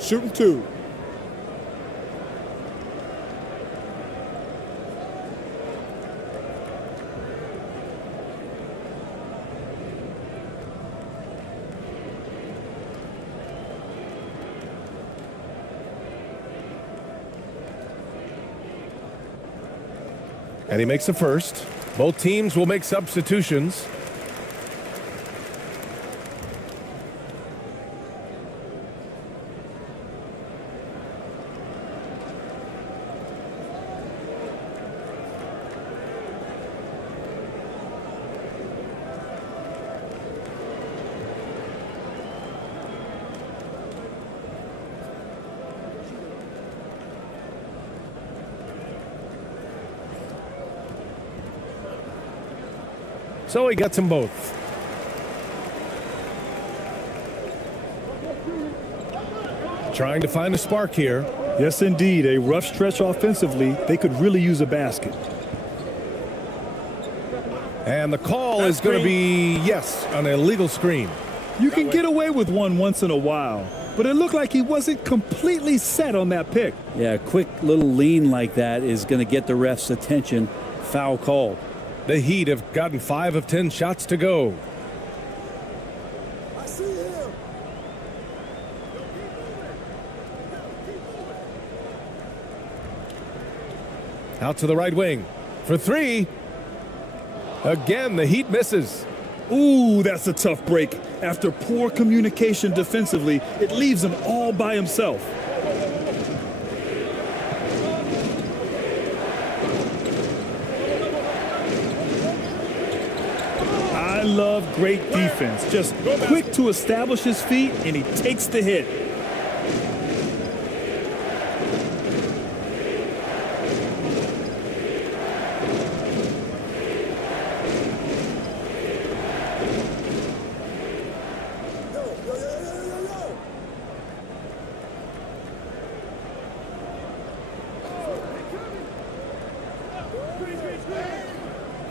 Shooting 2. And he makes the first. Both teams will make substitutions. So he gets them both. Trying to find a spark here. Yes, indeed. A rough stretch offensively. They could really use a basket. And the call is going to be, yes, an illegal screen. You can get away with one once in a while, but it looked like he wasn't completely set on that pick. Yeah, a quick little lean like that is going to get the ref's attention. Foul called. The Heat have gotten 5 of 10 shots to go. I see him. Out to the right wing for 3. Again, the Heat misses. Ooh, that's a tough break. After poor communication defensively, it leaves him all by himself. I love great defense. Just quick to establish his feet, and he takes the hit.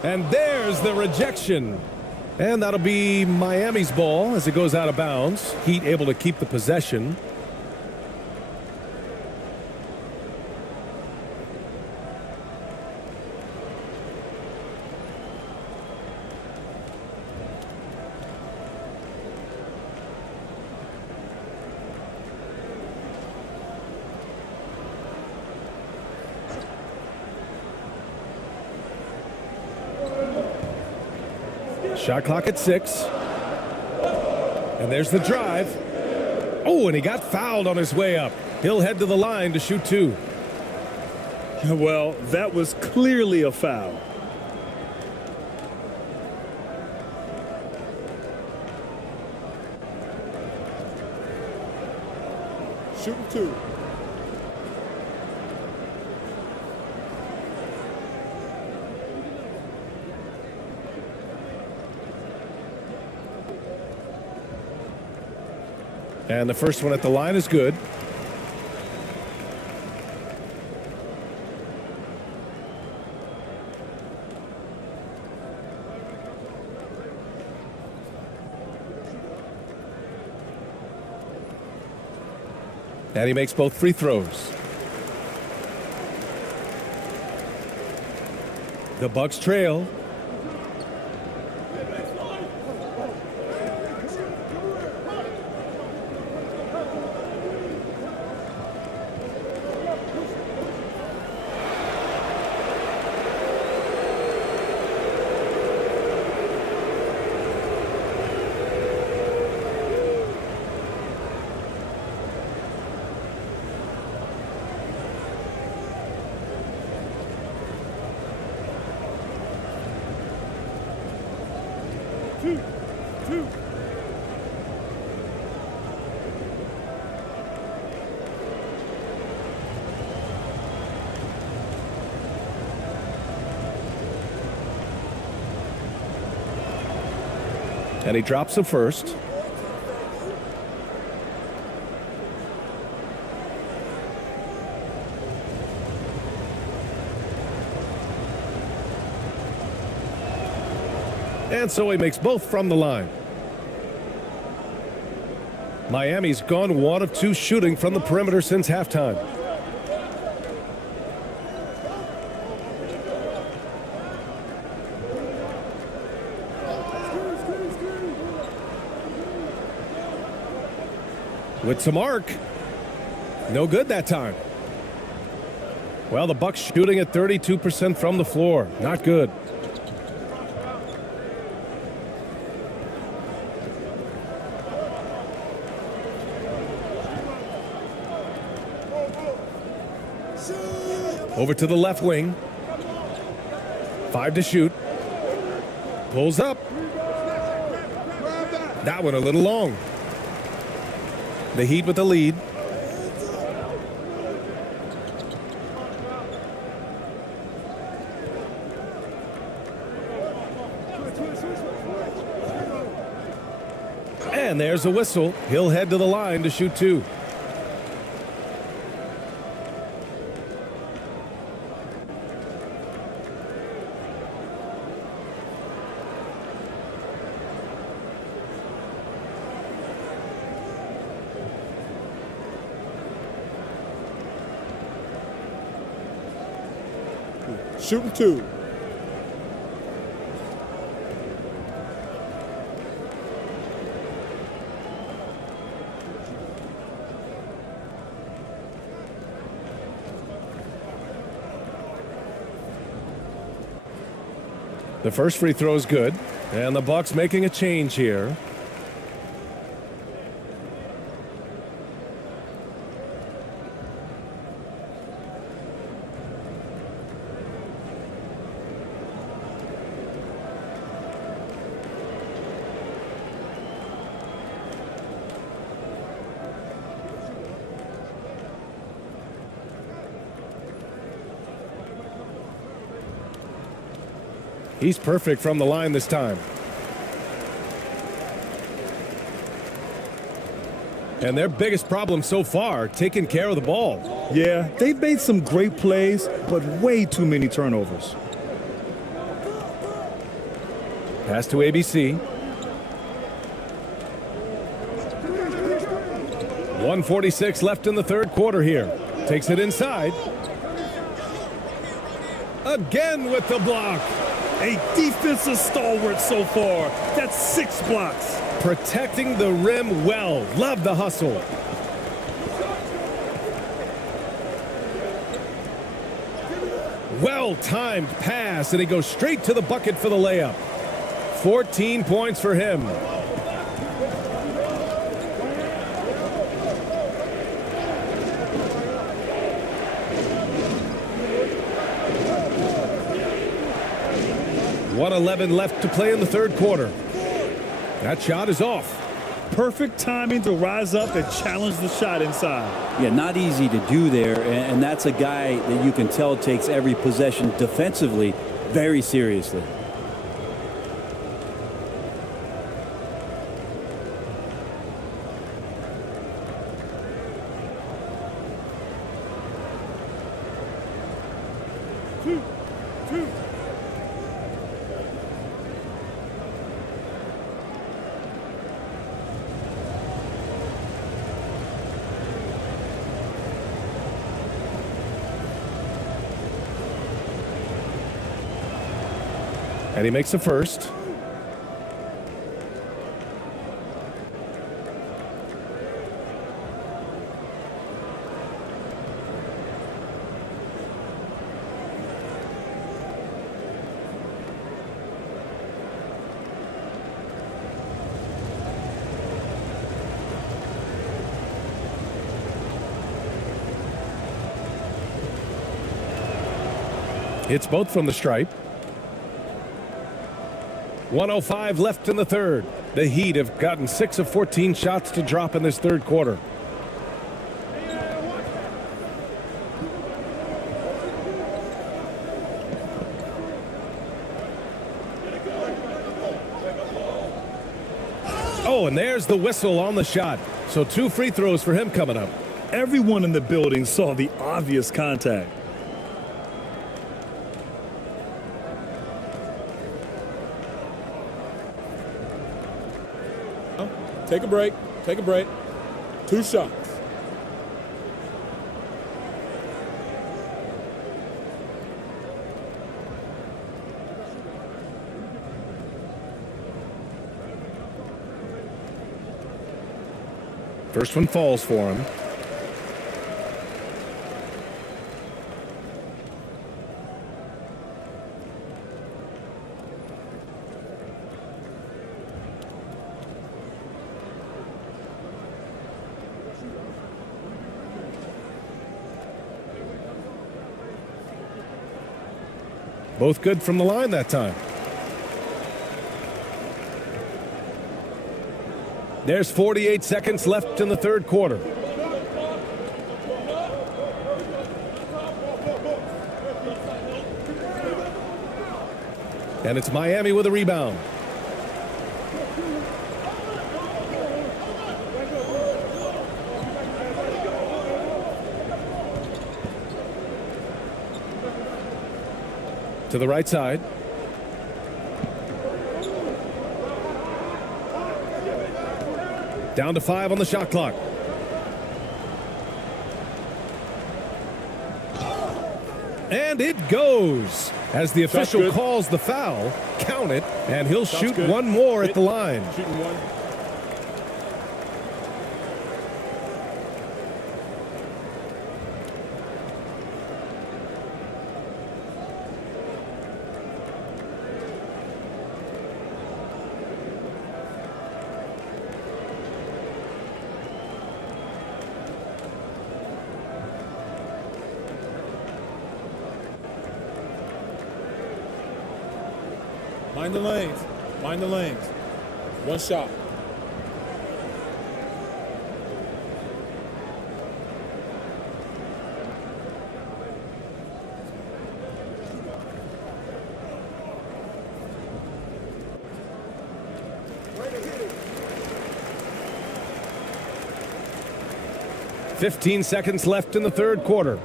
And there's the rejection. And that'll be Miami's ball as it goes out of bounds. Heat able to keep the possession. Shot clock at 6. And there's the drive. Oh, and he got fouled on his way up. He'll head to the line to shoot 2. Well, that was clearly a foul. Shooting 2. And the first one at the line is good. And he makes both free throws. The Bucks trail. And he drops the first. And so he makes both from the line. Miami's gone 1 of 2 shooting from the perimeter since halftime. With some arc. No good that time. Well, the Bucks shooting at 32% from the floor. Not good. Over to the left wing. 5 to shoot. Pulls up. That one a little long. The Heat with the lead. And there's a whistle. He'll head to the line to shoot 2. Shooting 2. The first free throw is good, and the Bucks making a change here. He's perfect from the line this time. And their biggest problem so far, taking care of the ball. Yeah, they've made some great plays, but way too many turnovers. Pass to ABC. 1:46 left in the third quarter here. Takes it inside. Again with the block. A defensive stalwart so far. That's 6 blocks. Protecting the rim well. Love the hustle. Well-timed pass, and he goes straight to the bucket for the layup. 14 points for him. .111 left to play in the third quarter. That shot is off. Perfect timing to rise up and challenge the shot inside. Yeah, not easy to do there, and that's a guy that you can tell takes every possession defensively very seriously. And he makes the first. It's both from the stripe. 1:05 left in the third. The Heat have gotten 6 of 14 shots to drop in this third quarter. Oh, and there's the whistle on the shot. So 2 free throws for him coming up. Everyone in the building saw the obvious contact. Take a break. Take a break. 2 shots. First one falls for him. Both good from the line that time. There's 48 seconds left in the third quarter. And it's Miami with a rebound. To the right side. Down to 5 on the shot clock. And it goes. As the official calls the foul, count it, and he'll shoot one more at the line. Shooting one. Mind the lanes. Mind the lanes. One shot. "15 seconds left in the third quarter.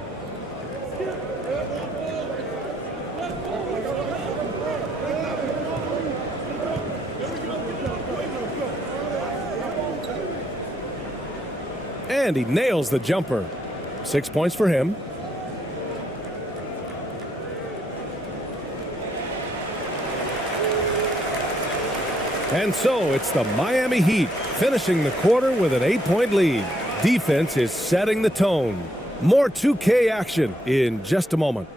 And he nails the jumper. 6 points for him. And so it's the Miami Heat finishing the quarter with an 8-point lead. Defense is setting the tone. More 2K action in just a moment.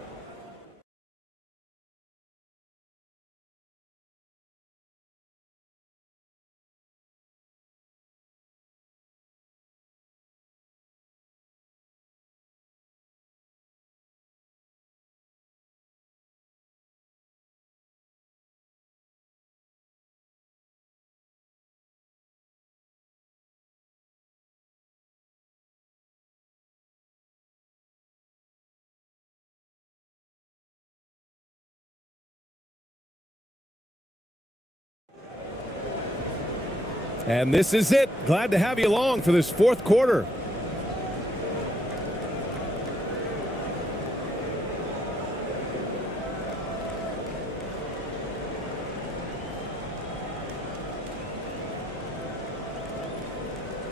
And this is it. Glad to have you along for this fourth quarter.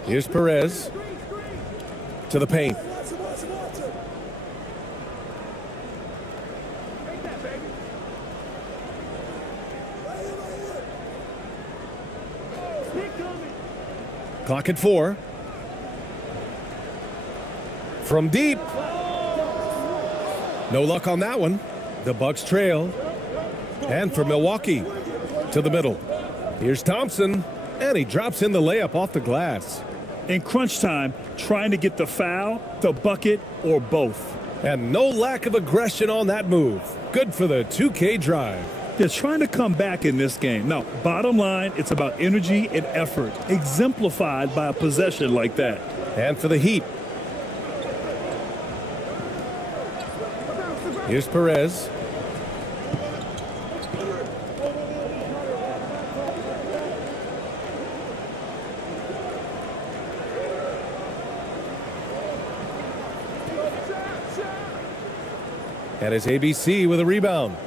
Here's Perez to the paint. Clock at 4. From deep. No luck on that one. The Bucks trail. And for Milwaukee, to the middle. Here's Thompson, and he drops in the layup off the glass. In crunch time, trying to get the foul, the bucket, or both. And no lack of aggression on that move. Good for the 2K drive. They're trying to come back in this game. Now, bottom line, it's about energy and effort, exemplified by a possession like that. And for the Heat. Here's Perez. And it's ABC with a rebound.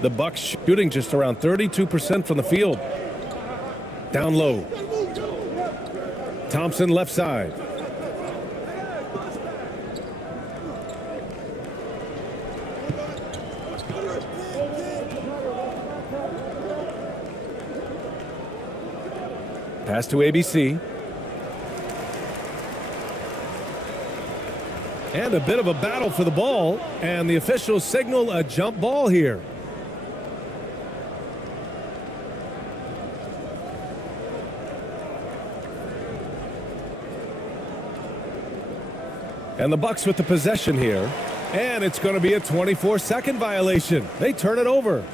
The Bucks shooting just around 32% from the field. Down low. Thompson left side. Pass to ABC. And a bit of a battle for the ball, and the officials signal a jump ball here. And the Bucks with the possession here. And it's going to be a 24-second violation. They turn it over.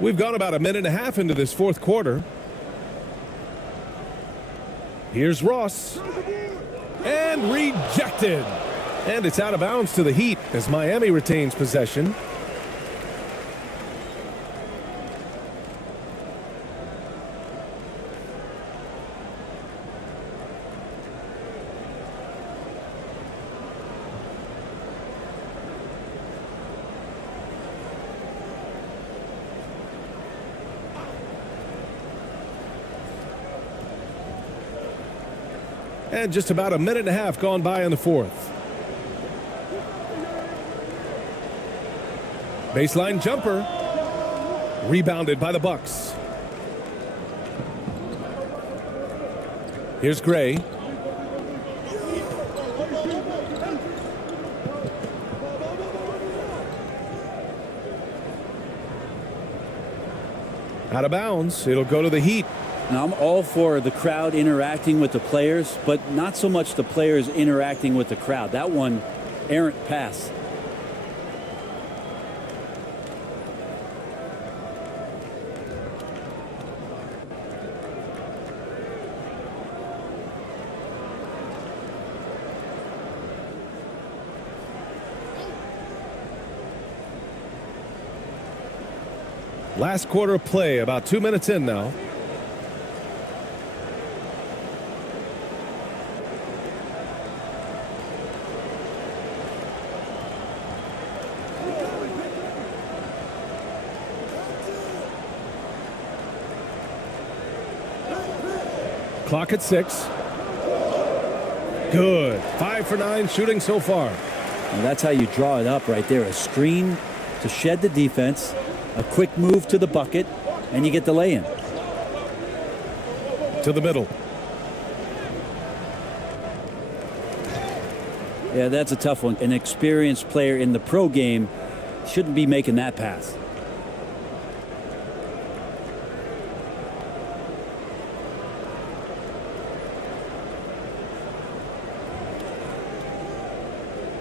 We've gone about a minute and a half into this fourth quarter. Here's Ross. And rejected. And it's out of bounds to the Heat as Miami retains possession. And just about a minute and a half gone by in the fourth. Baseline jumper. Rebounded by the Bucks. Here's Gray. Out of bounds. It'll go to the Heat. Now, I'm all for the crowd interacting with the players, but not so much the players interacting with the crowd. That one, errant pass. Last quarter of play, about 2 minutes in now. Clock at 6. Good. 5 for 9 shooting so far. And that's how you draw it up right there. A screen to shed the defense, a quick move to the bucket, and you get the lay-in. To the middle. Yeah, that's a tough one. An experienced player in the pro game shouldn't be making that pass.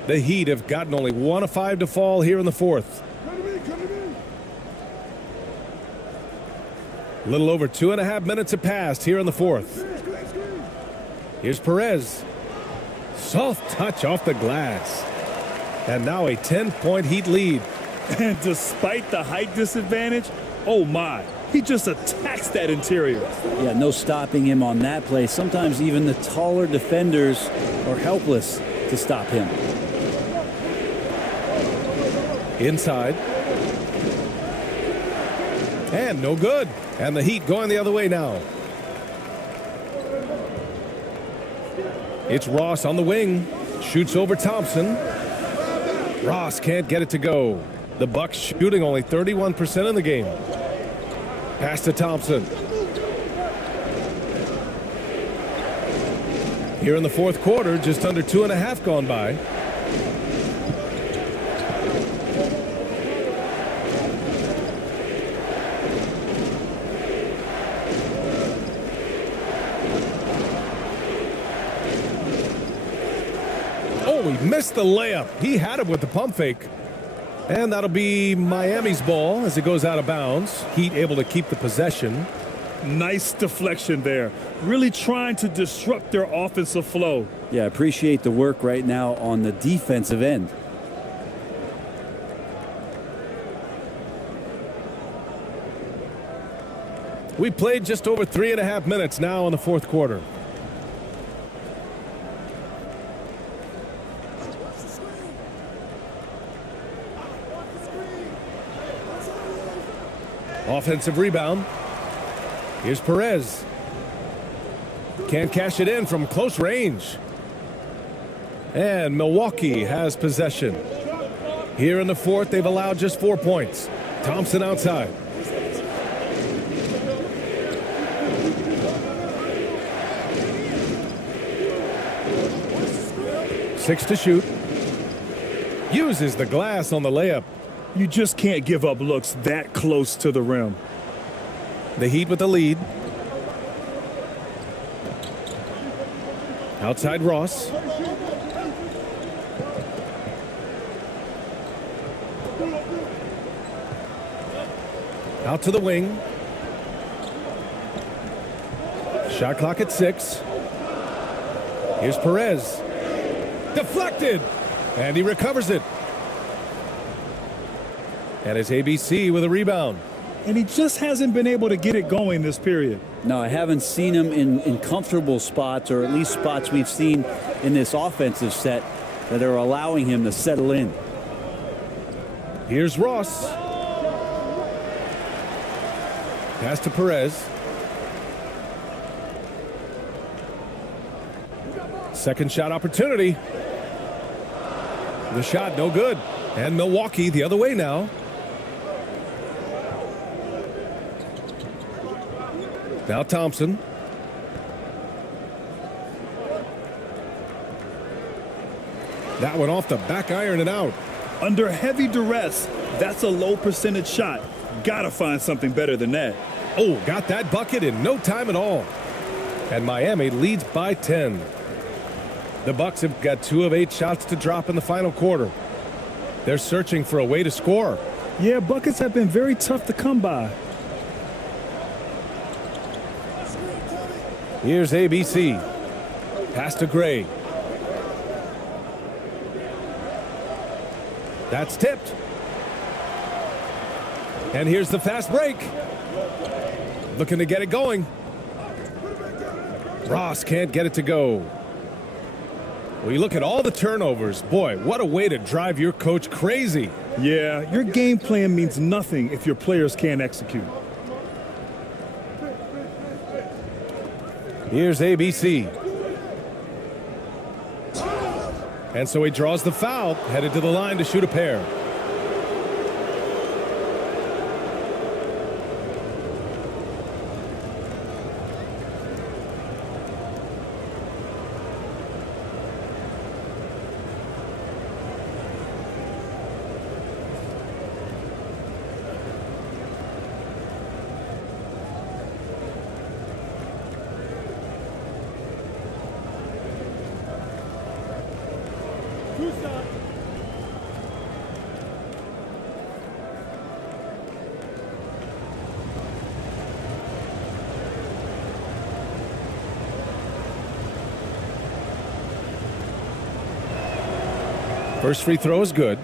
The Heat have gotten only 1 of 5 to fall here in the fourth. A little over 2.5 minutes have passed here in the fourth. Here's Perez. Soft touch off the glass. And now a 10-point Heat lead. And despite the height disadvantage, oh my, he just attacks that interior. Yeah, no stopping him on that play. Sometimes even the taller defenders are helpless to stop him. Inside. And no good. And the Heat going the other way now. It's Ross on the wing. Shoots over Thompson. Ross can't get it to go. The Bucks shooting only 31% in the game. Pass to Thompson. Here in the fourth quarter, just under 2.5 gone by. Oh, he missed the layup. He had it with the pump fake. And that'll be Miami's ball as it goes out of bounds. Heat able to keep the possession. Nice deflection there. Really trying to disrupt their offensive flow. Yeah, appreciate the work right now on the defensive end. We played just over 3.5 minutes now in the fourth quarter. Offensive rebound. Here's Perez. Can't cash it in from close range. And Milwaukee has possession. Here in the fourth, they've allowed just 4 points. Thompson outside. Six to shoot. Uses the glass on the layup. You just can't give up looks that close to the rim. The Heat with the lead. Outside Ross. Out to the wing. Shot clock at 6. Here's Perez. Deflected. And he recovers it. And it's ABC with a rebound. And he just hasn't been able to get it going this period. No, I haven't seen him in comfortable spots, or at least spots we've seen in this offensive set that are allowing him to settle in. Here's Ross. Pass to Perez. Second shot opportunity. The shot no good. And Milwaukee the other way now. Now Thompson. That one off the back iron and out. Under heavy duress, that's a low percentage shot. Gotta find something better than that. Oh, got that bucket in no time at all. And Miami leads by 10. The Bucks have got 2 of 8 shots to drop in the final quarter. They're searching for a way to score. Yeah, buckets have been very tough to come by. Here's ABC. Pass to Gray. That's tipped. And here's the fast break. Looking to get it going. Ross can't get it to go. Well, you look at all the turnovers. Boy, what a way to drive your coach crazy. Yeah, your game plan means nothing if your players can't execute. Here's ABC. And so he draws the foul, headed to the line to shoot a pair. First free throw is good.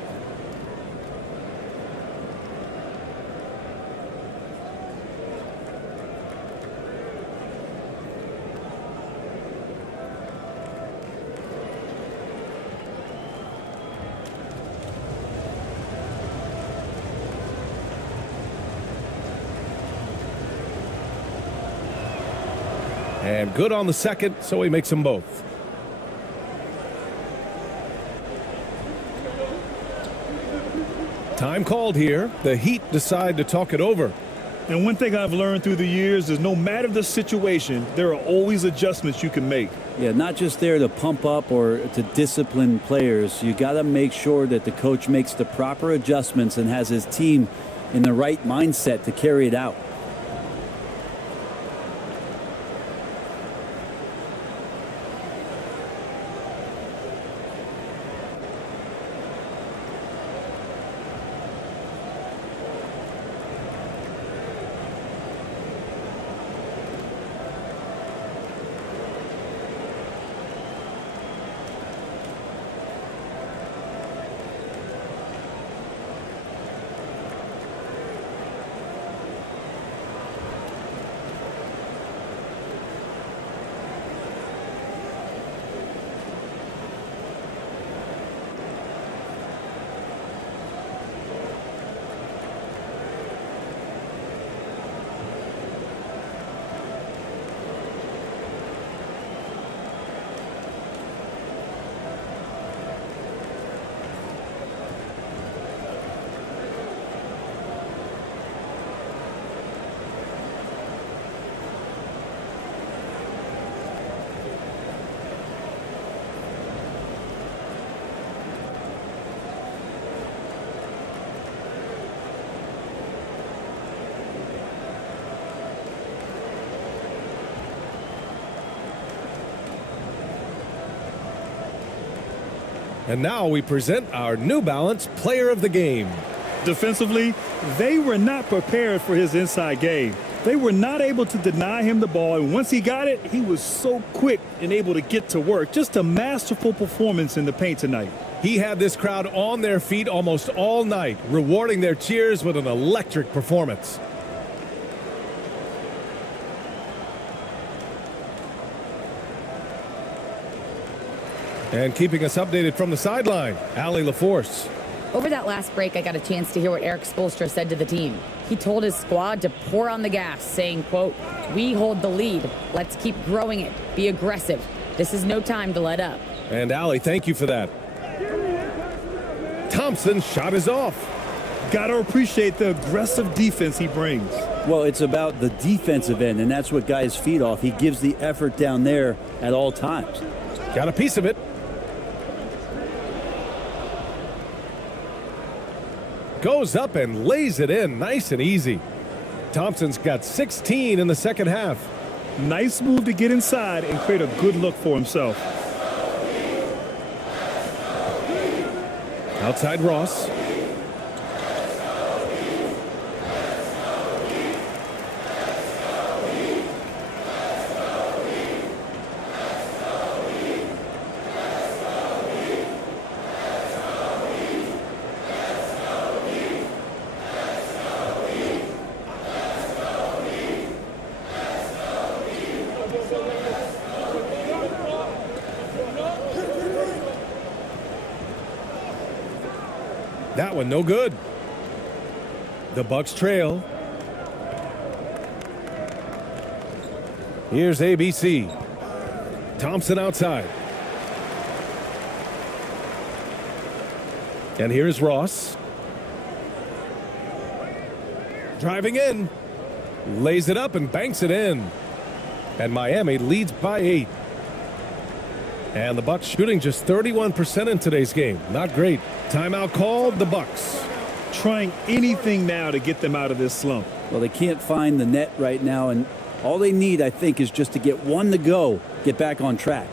And good on the second, so he makes them both. Time called here. The Heat decide to talk it over. And one thing I've learned through the years is no matter the situation, there are always adjustments you can make. Yeah, not just there to pump up or to discipline players. You got to make sure that the coach makes the proper adjustments and has his team in the right mindset to carry it out. And now we present our New Balance Player of the Game. Defensively, they were not prepared for his inside game. They were not able to deny him the ball, and once he got it, he was so quick and able to get to work. Just a masterful performance in the paint tonight. He had this crowd on their feet almost all night, rewarding their cheers with an electric performance. And keeping us updated from the sideline, Allie LaForce. Over that last break, I got a chance to hear what Erik Spoelstra said to the team. He told his squad to pour on the gas, saying, quote, "We hold the lead. Let's keep growing it. Be aggressive. This is no time to let up. And Allie, thank you for that. Thompson's shot is off. Got to appreciate the aggressive defense he brings. Well, it's about the defensive end, and that's what guys feed off. He gives the effort down there at all times. Got a piece of it. Goes up and lays it in nice and easy. Thompson's got 16 in the second half. Nice move to get inside and create a good look for himself. Outside Ross. That one no good. The Bucks trail. Here's ABC. Thompson outside. And here's Ross. Driving in. Lays it up and banks it in. And Miami leads by 8. And the Bucks shooting just 31% in today's game. Not great. Timeout called, the Bucks. Trying anything now to get them out of this slump. Well, they can't find the net right now, and all they need, I think, is just to get one to go, get back on track.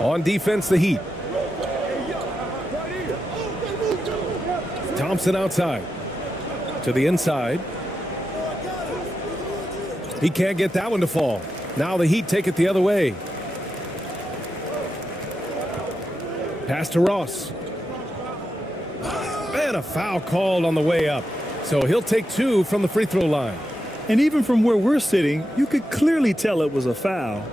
On defense, the Heat. Thompson outside. To the inside. He can't get that one to fall. Now the Heat take it the other way. Pass to Ross. And a foul called on the way up. So he'll take 2 from the free throw line. And even from where we're sitting, you could clearly tell it was a foul.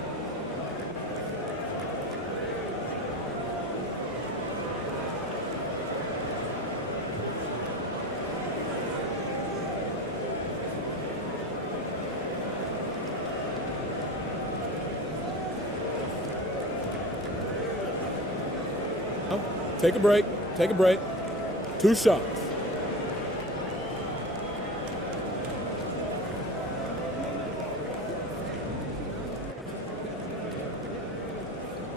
Take a break. Take a break. 2 shots.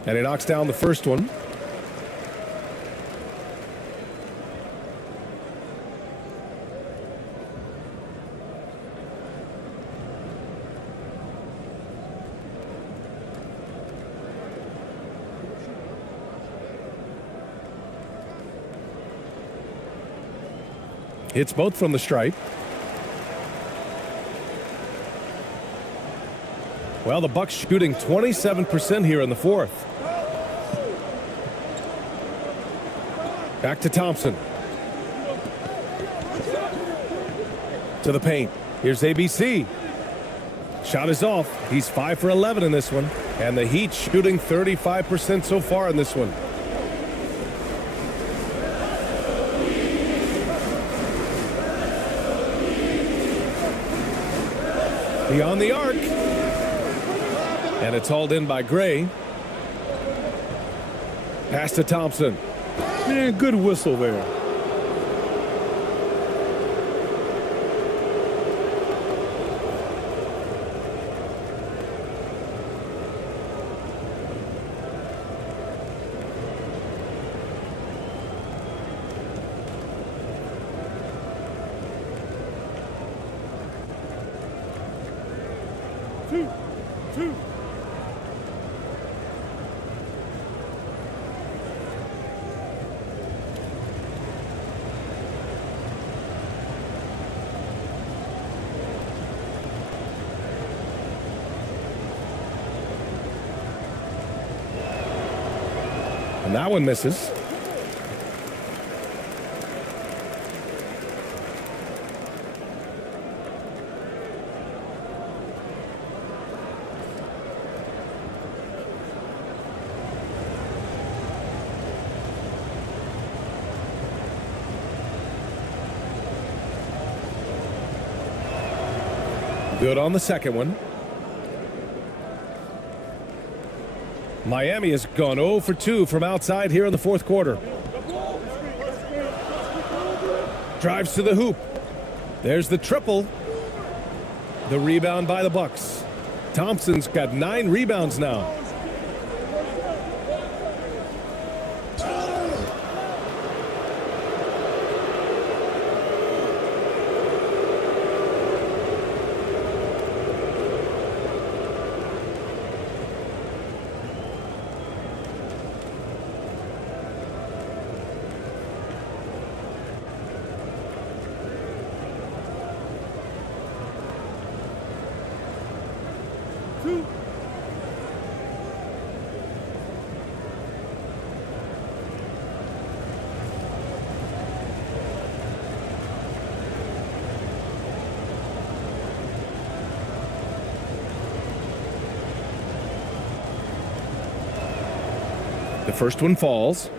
And he knocks down the first one. Hits both from the stripe. Well, the Bucks shooting 27% here in the fourth. Back to Thompson. To the paint. Here's ABC. Shot is off. He's 5 for 11 in this one. And the Heat shooting 35% so far in this one. Beyond the arc. And it's hauled in by Gray. Pass to Thompson. Man, good whistle there. Two. And that one misses. Good on the second one. Miami has gone 0 for 2 from outside here in the fourth quarter. Drives to the hoop. There's the triple. The rebound by the Bucks. Thompson's got 9 rebounds now. The first one falls.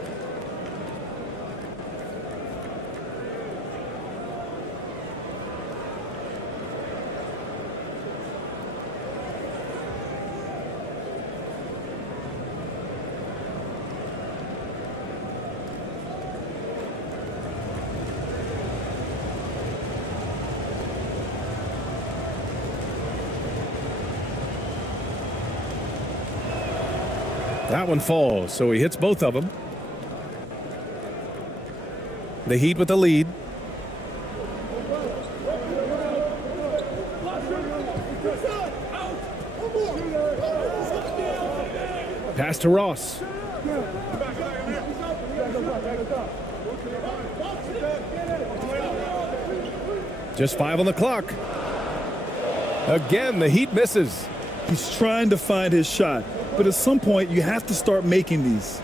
That one falls, so he hits both of them. The Heat with the lead. Pass to Ross. Just 5 on the clock. Again, the Heat misses. He's trying to find his shot, but at some point you have to start making these.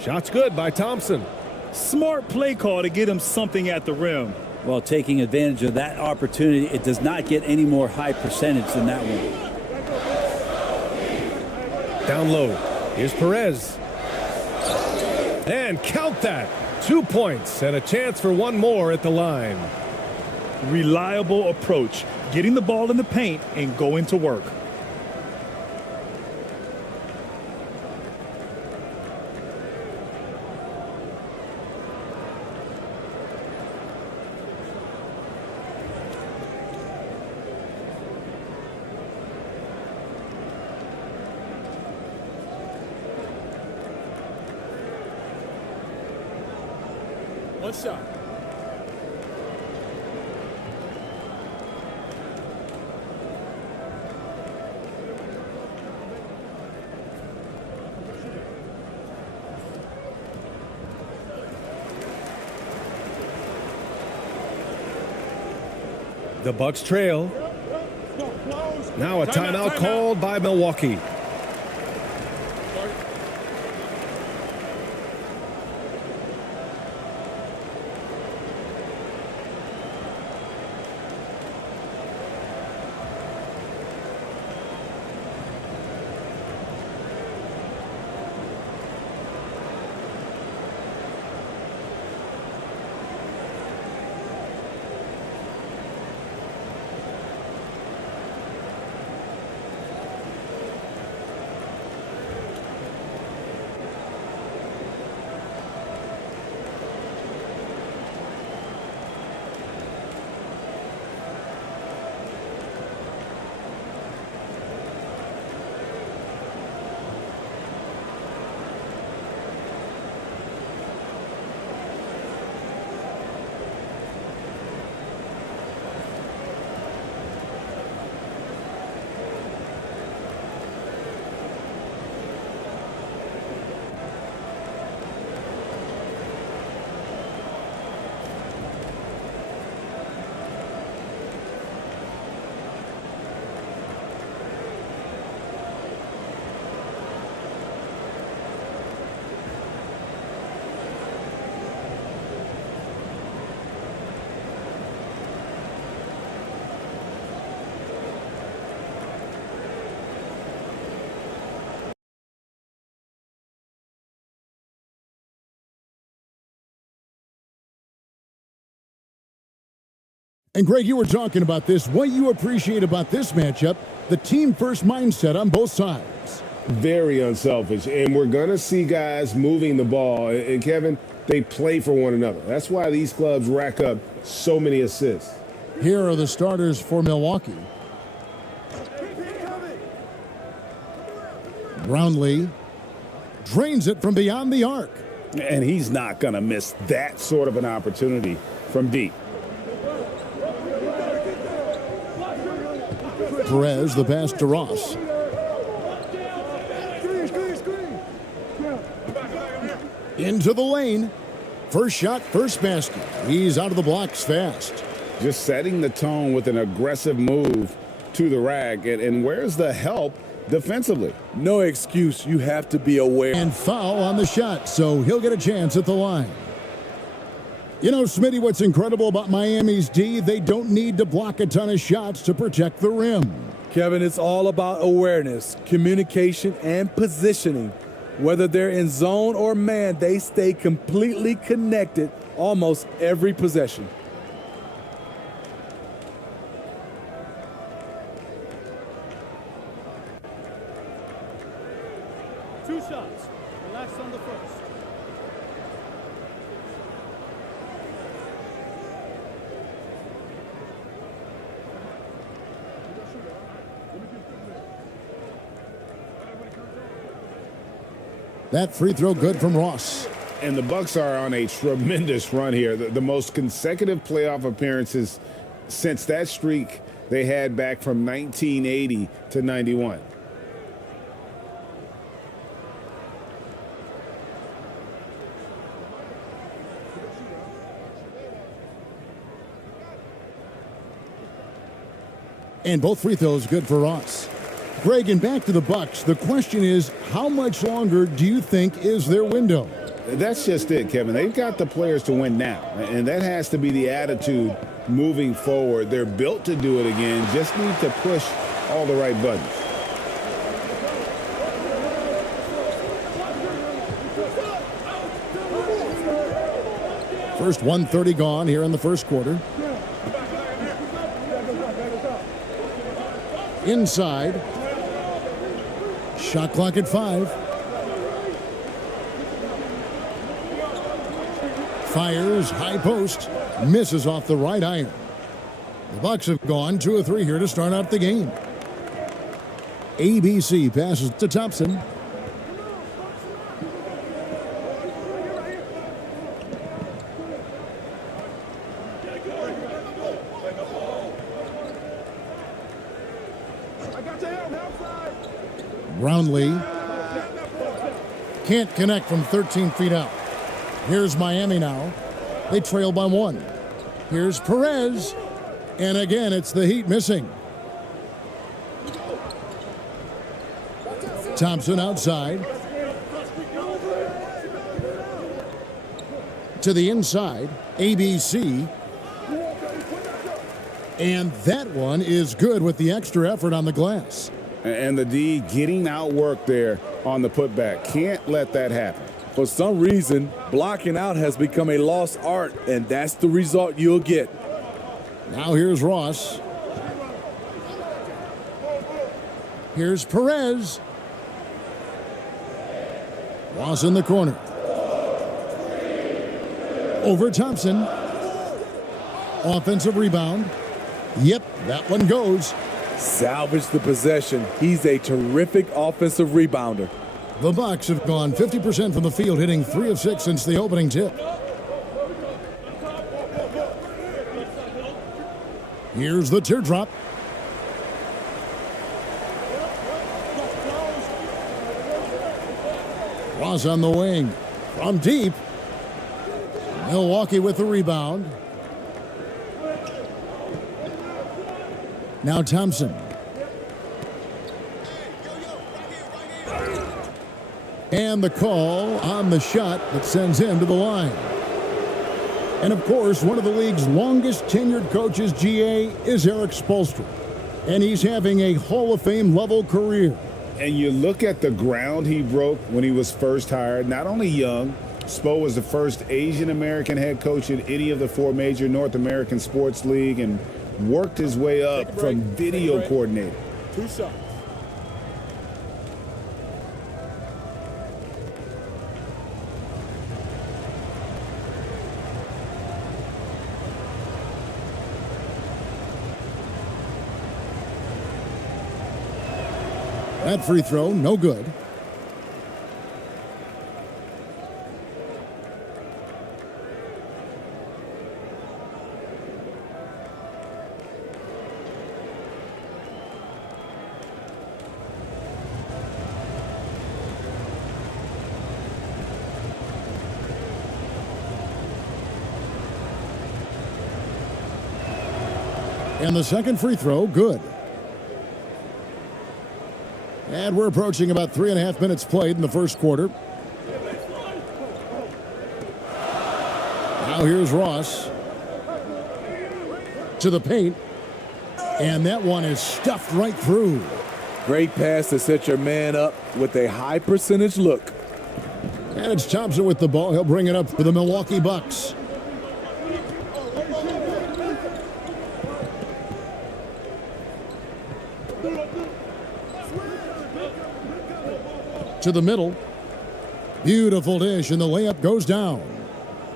Shot's good by Thompson. Smart play call to get him something at the rim. Well, taking advantage of that opportunity, it does not get any more high percentage than that one. Down low. Here's Perez. And count that. 2 points and a chance for one more at the line. Reliable approach. Getting the ball in the paint and going to work. One shot. The Bucks trail. Now a timeout called by Milwaukee. And Greg, you were talking about this. What you appreciate about this matchup, the team-first mindset on both sides. Very unselfish, and we're going to see guys moving the ball. And Kevin, they play for one another. That's why these clubs rack up so many assists. Here are the starters for Milwaukee. Brownlee drains it from beyond the arc. And he's not going to miss that sort of an opportunity from deep. Perez, the pass to Ross. Into the lane. First shot, first basket. He's out of the blocks fast. Just setting the tone with an aggressive move to the rack. And where's the help defensively? No excuse. You have to be aware. And foul on the shot, so he'll get a chance at the line. You know, Smitty, what's incredible about Miami's D, they don't need to block a ton of shots to protect the rim. Kevin, it's all about awareness, communication, and positioning. Whether they're in zone or man, they stay completely connected almost every possession. Two shots. Relax on the first. That free throw good from Ross. And the Bucks are on a tremendous run here. The most consecutive playoff appearances since that streak they had back from 1980 to 91. And both free throws good for Ross. Greg, and back to the Bucks. The question is, how much longer do you think is their window? That's just it, Kevin. They've got the players to win now, and that has to be the attitude moving forward. They're built to do it again, just need to push all the right buttons. First 1:30 gone here in the first quarter. Inside. Shot clock at 5. Fires, high post, misses off the right iron. The Bucks have gone 2 of 3 here to start out the game. ABC passes to Thompson. Brownlee can't connect from 13 feet out. Here's Miami now. They trail by 1. Here's Perez. And again, it's the Heat missing. Thompson outside. To the inside, ABC. And that one is good with the extra effort on the glass. And the D getting outworked there on the putback. Can't let that happen. For some reason, blocking out has become a lost art, and that's the result you'll get. Now here's Ross. Here's Perez. Ross in the corner. Over Thompson. Offensive rebound. Yep, that one goes. Salvage the possession. He's a terrific offensive rebounder. The Bucks have gone 50% from the field, hitting 3 of 6 since the opening tip. Here's the teardrop. Ross on the wing. From deep. Milwaukee with the rebound. Now Thompson. And the call on the shot that sends him to the line. And of course, one of the league's longest tenured coaches, GA, is Eric Spoelstra. And he's having a Hall of Fame level career. And you look at the ground he broke when he was first hired. Not only young, Spo was the first Asian American head coach in any of the 4 major North American sports league and worked his way up from video coordinator. 2 shots. That free throw, no good. And the second free throw, good. And we're approaching about 3.5 minutes played in the first quarter. Now here's Ross. To the paint. And that one is stuffed right through. Great pass to set your man up with a high percentage look. And it's Thompson with the ball. He'll bring it up for the Milwaukee Bucks. To the middle. Beautiful dish, and the layup goes down.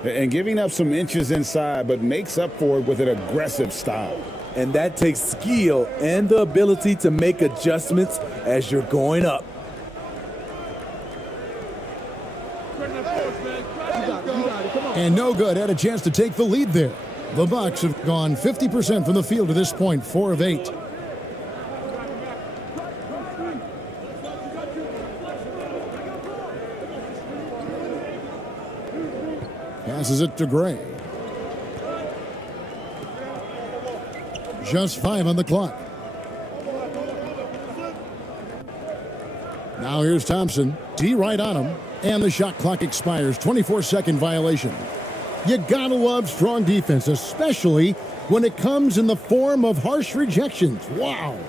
And giving up some inches inside, but makes up for it with an aggressive style. And that takes skill and the ability to make adjustments as you're going up. And no good. Had a chance to take the lead there. The Bucks have gone 50% from the field to this point, 4 of 8. Passes it to Gray. Just 5 on the clock. Now here's Thompson. D right on him. And the shot clock expires. 24-second violation. You gotta love strong defense, especially when it comes in the form of harsh rejections. Wow.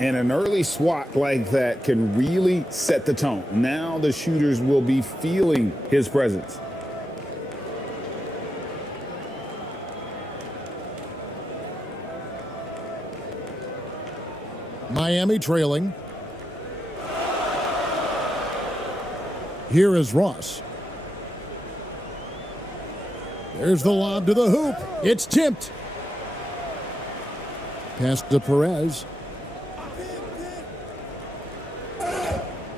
And an early swat like that can really set the tone. Now the shooters will be feeling his presence. Miami trailing. Here is Ross. There's the lob to the hoop. It's tipped. Pass to Perez.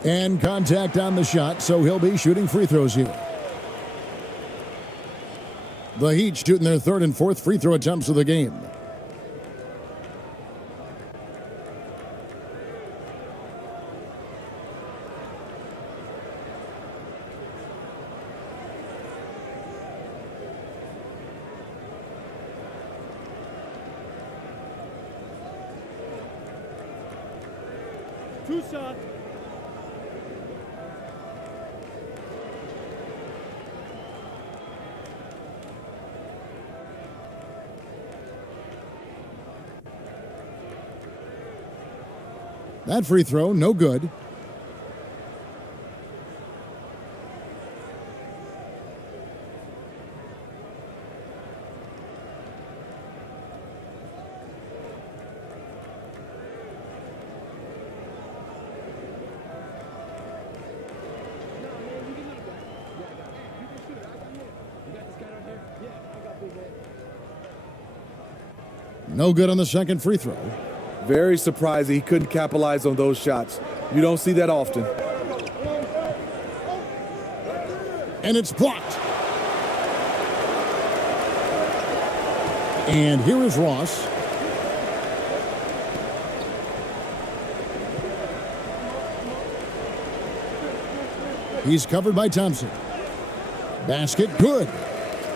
And contact on the shot, so he'll be shooting free throws here. The Heat shooting their 3rd and 4th free throw attempts of the game. Two shots. That free throw, no good. No good on the second free throw. Very surprised he couldn't capitalize on those shots. You don't see that often. And it's blocked. And here is Ross. He's covered by Thompson. Basket, good.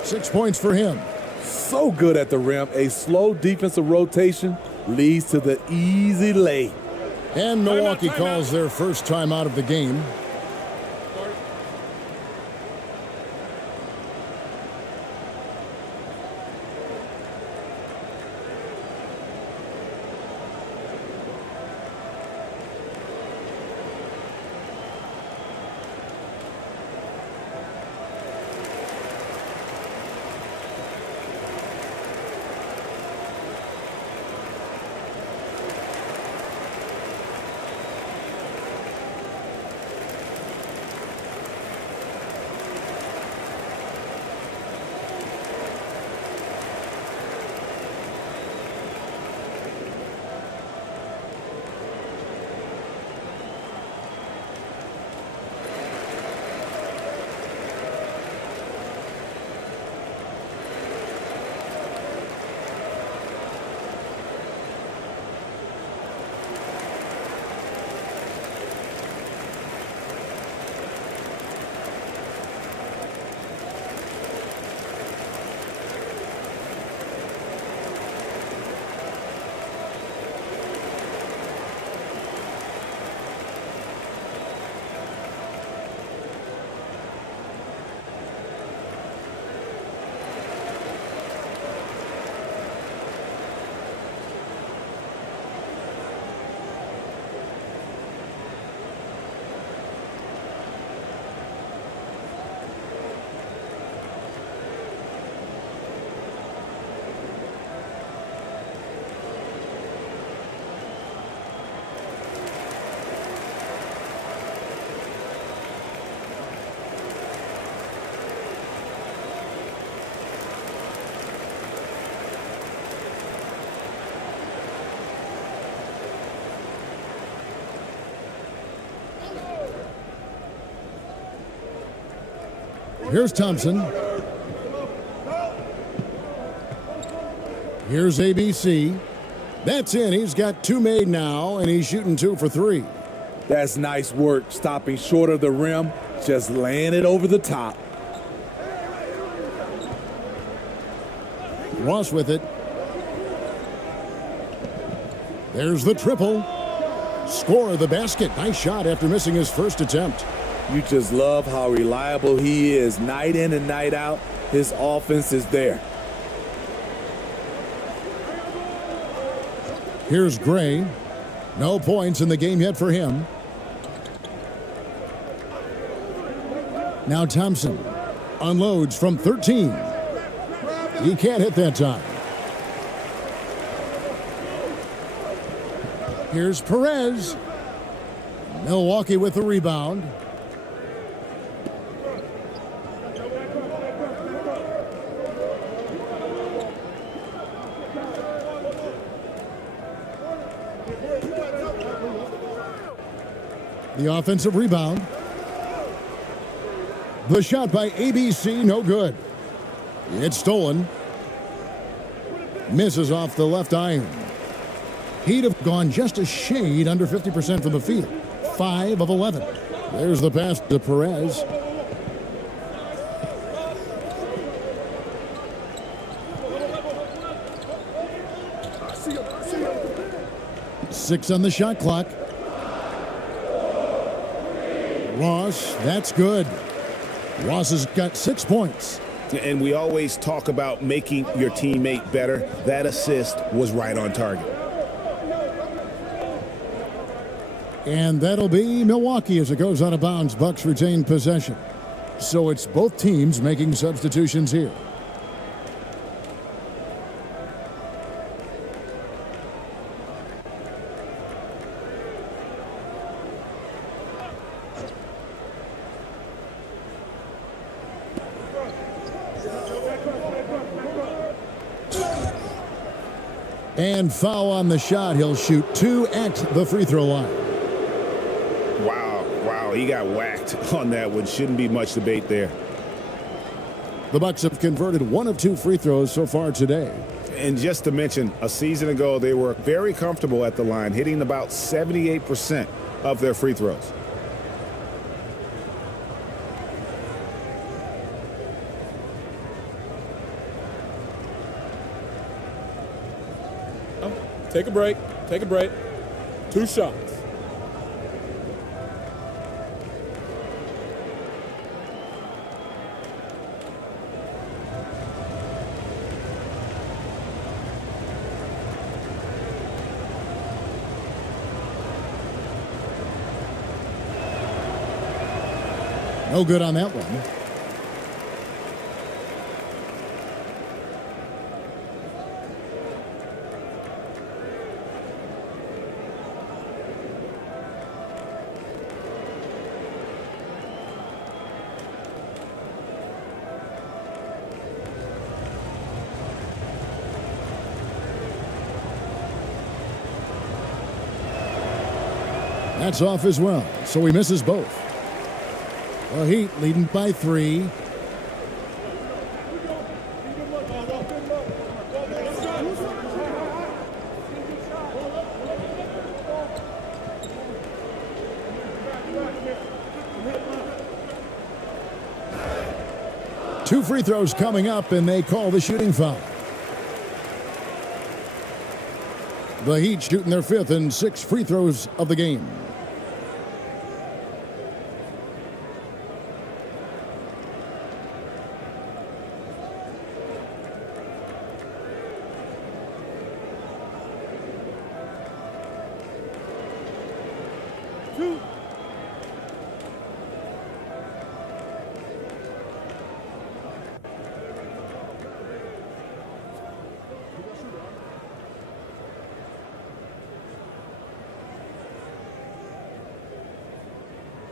6 points for him. So good at the rim. A slow defensive rotation leads to the easy lay. And Milwaukee calls their first time out of the game. Here's Thompson. Here's ABC. That's in. He's got 2 made now, and he's shooting 2 for 3. That's nice work, stopping short of the rim, just laying it over the top. Ross with it. There's the triple. Score the basket. Nice shot after missing his first attempt. You just love how reliable he is. Night in and night out, his offense is there. Here's Gray. No points in the game yet for him. Now Thompson unloads from 13. He can't hit that time. Here's Perez. Milwaukee with the rebound. The offensive rebound. The shot by ABC, no good. It's stolen. Misses off the left iron. He'd have gone just a shade under 50% from the field. 5 of 11. There's the pass to Perez. Six on the shot clock. Ross, that's good. Ross has got 6 points. And we always talk about making your teammate better. That assist was right on target. And that'll be Milwaukee as it goes out of bounds. Bucks retain possession. So it's both teams making substitutions here. And foul on the shot. He'll shoot 2 at the free throw line. Wow, he got whacked on that one. Shouldn't be much debate there. The Bucks have converted 1 of 2 free throws so far today. And just to mention, a season ago, they were very comfortable at the line, hitting about 78% of their free throws. Take a break. Take a break. 2 shots. No good on that one. That's off as well, so he misses both. The Heat leading by 3. Two free throws coming up, and they call the shooting foul. The Heat shooting their 5th and 6th free throws of the game.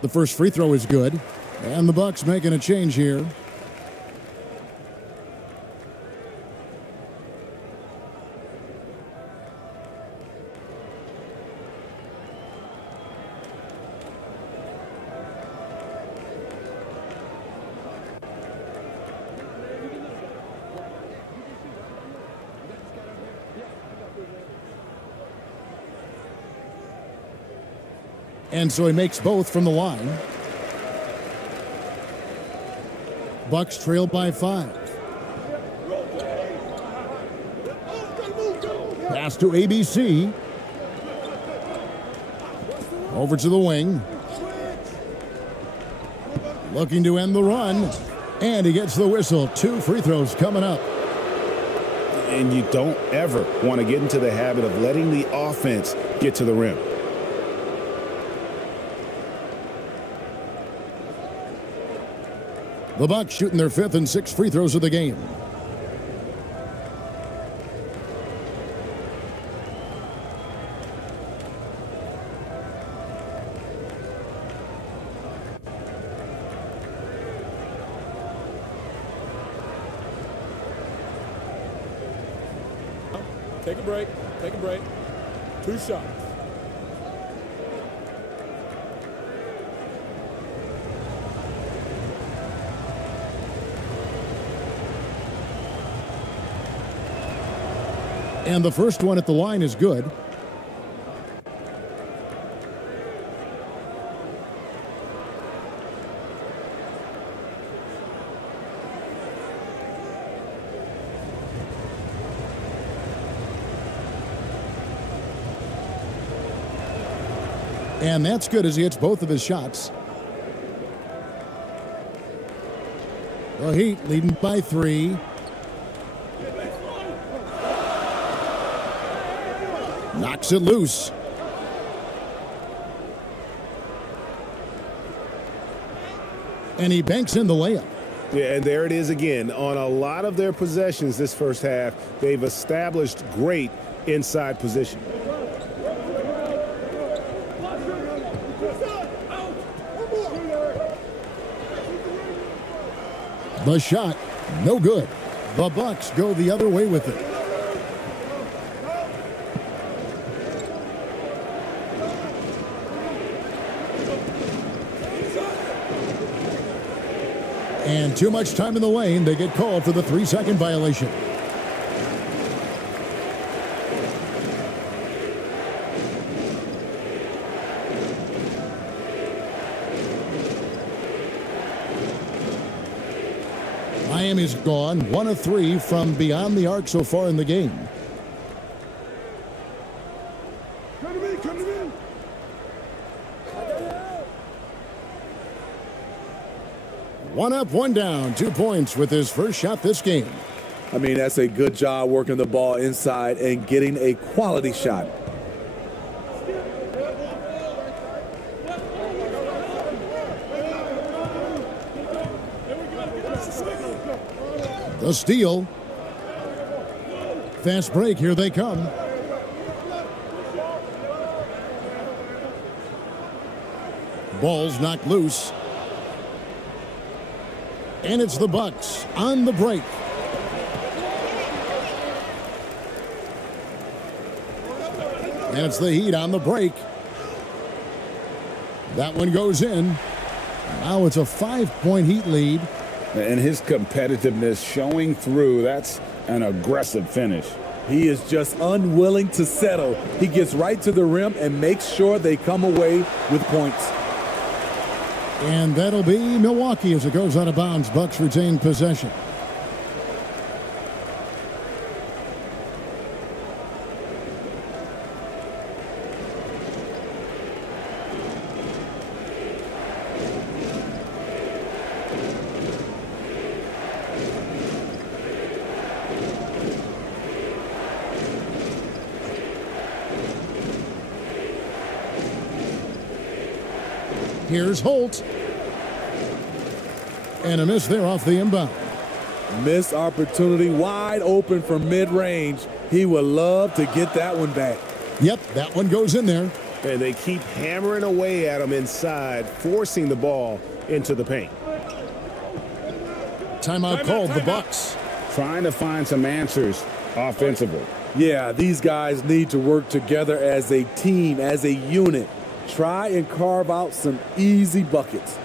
The first free throw is good, and the Bucks making a change here. And so he makes both from the line. Bucks trail by 5. Pass to ABC. Over to the wing. Looking to end the run. And he gets the whistle. 2 free throws coming up. And you don't ever want to get into the habit of letting the offense get to the rim. The Bucks shooting their 5th and 6th free throws of the game. Take a break. Take a break. 2 shots. And the first one at the line is good. And that's good as he hits both of his shots. The Heat leading by 3. Knocks it loose. And he banks in the layup. Yeah, and there it is again. On a lot of their possessions this first half, they've established great inside position. The shot, no good. The Bucks go the other way with it. And too much time in the lane. They get called for the 3-second violation. Miami's gone 1 of 3 from beyond the arc so far in the game. One up, one down, 2 points with his first shot this game. I mean, that's a good job working the ball inside and getting a quality shot. The steal. Fast break, here they come. Ball's knocked loose. And it's the Bucks on the break. And it's the Heat on the break. That one goes in. Now it's a 5-point Heat lead. And his competitiveness showing through. That's an aggressive finish. He is just unwilling to settle. He gets right to the rim and makes sure they come away with points. And that'll be Milwaukee as it goes out of bounds. Bucks retain possession. Here's Holt. And a miss there off the inbound. Missed opportunity, wide open from mid-range. He would love to get that one back. Yep, that one goes in there. And they keep hammering away at him inside, forcing the ball into the paint. Timeout called, the Bucks. Trying to find some answers offensively. Yeah, these guys need to work together as a team, as a unit. Try and carve out some easy buckets.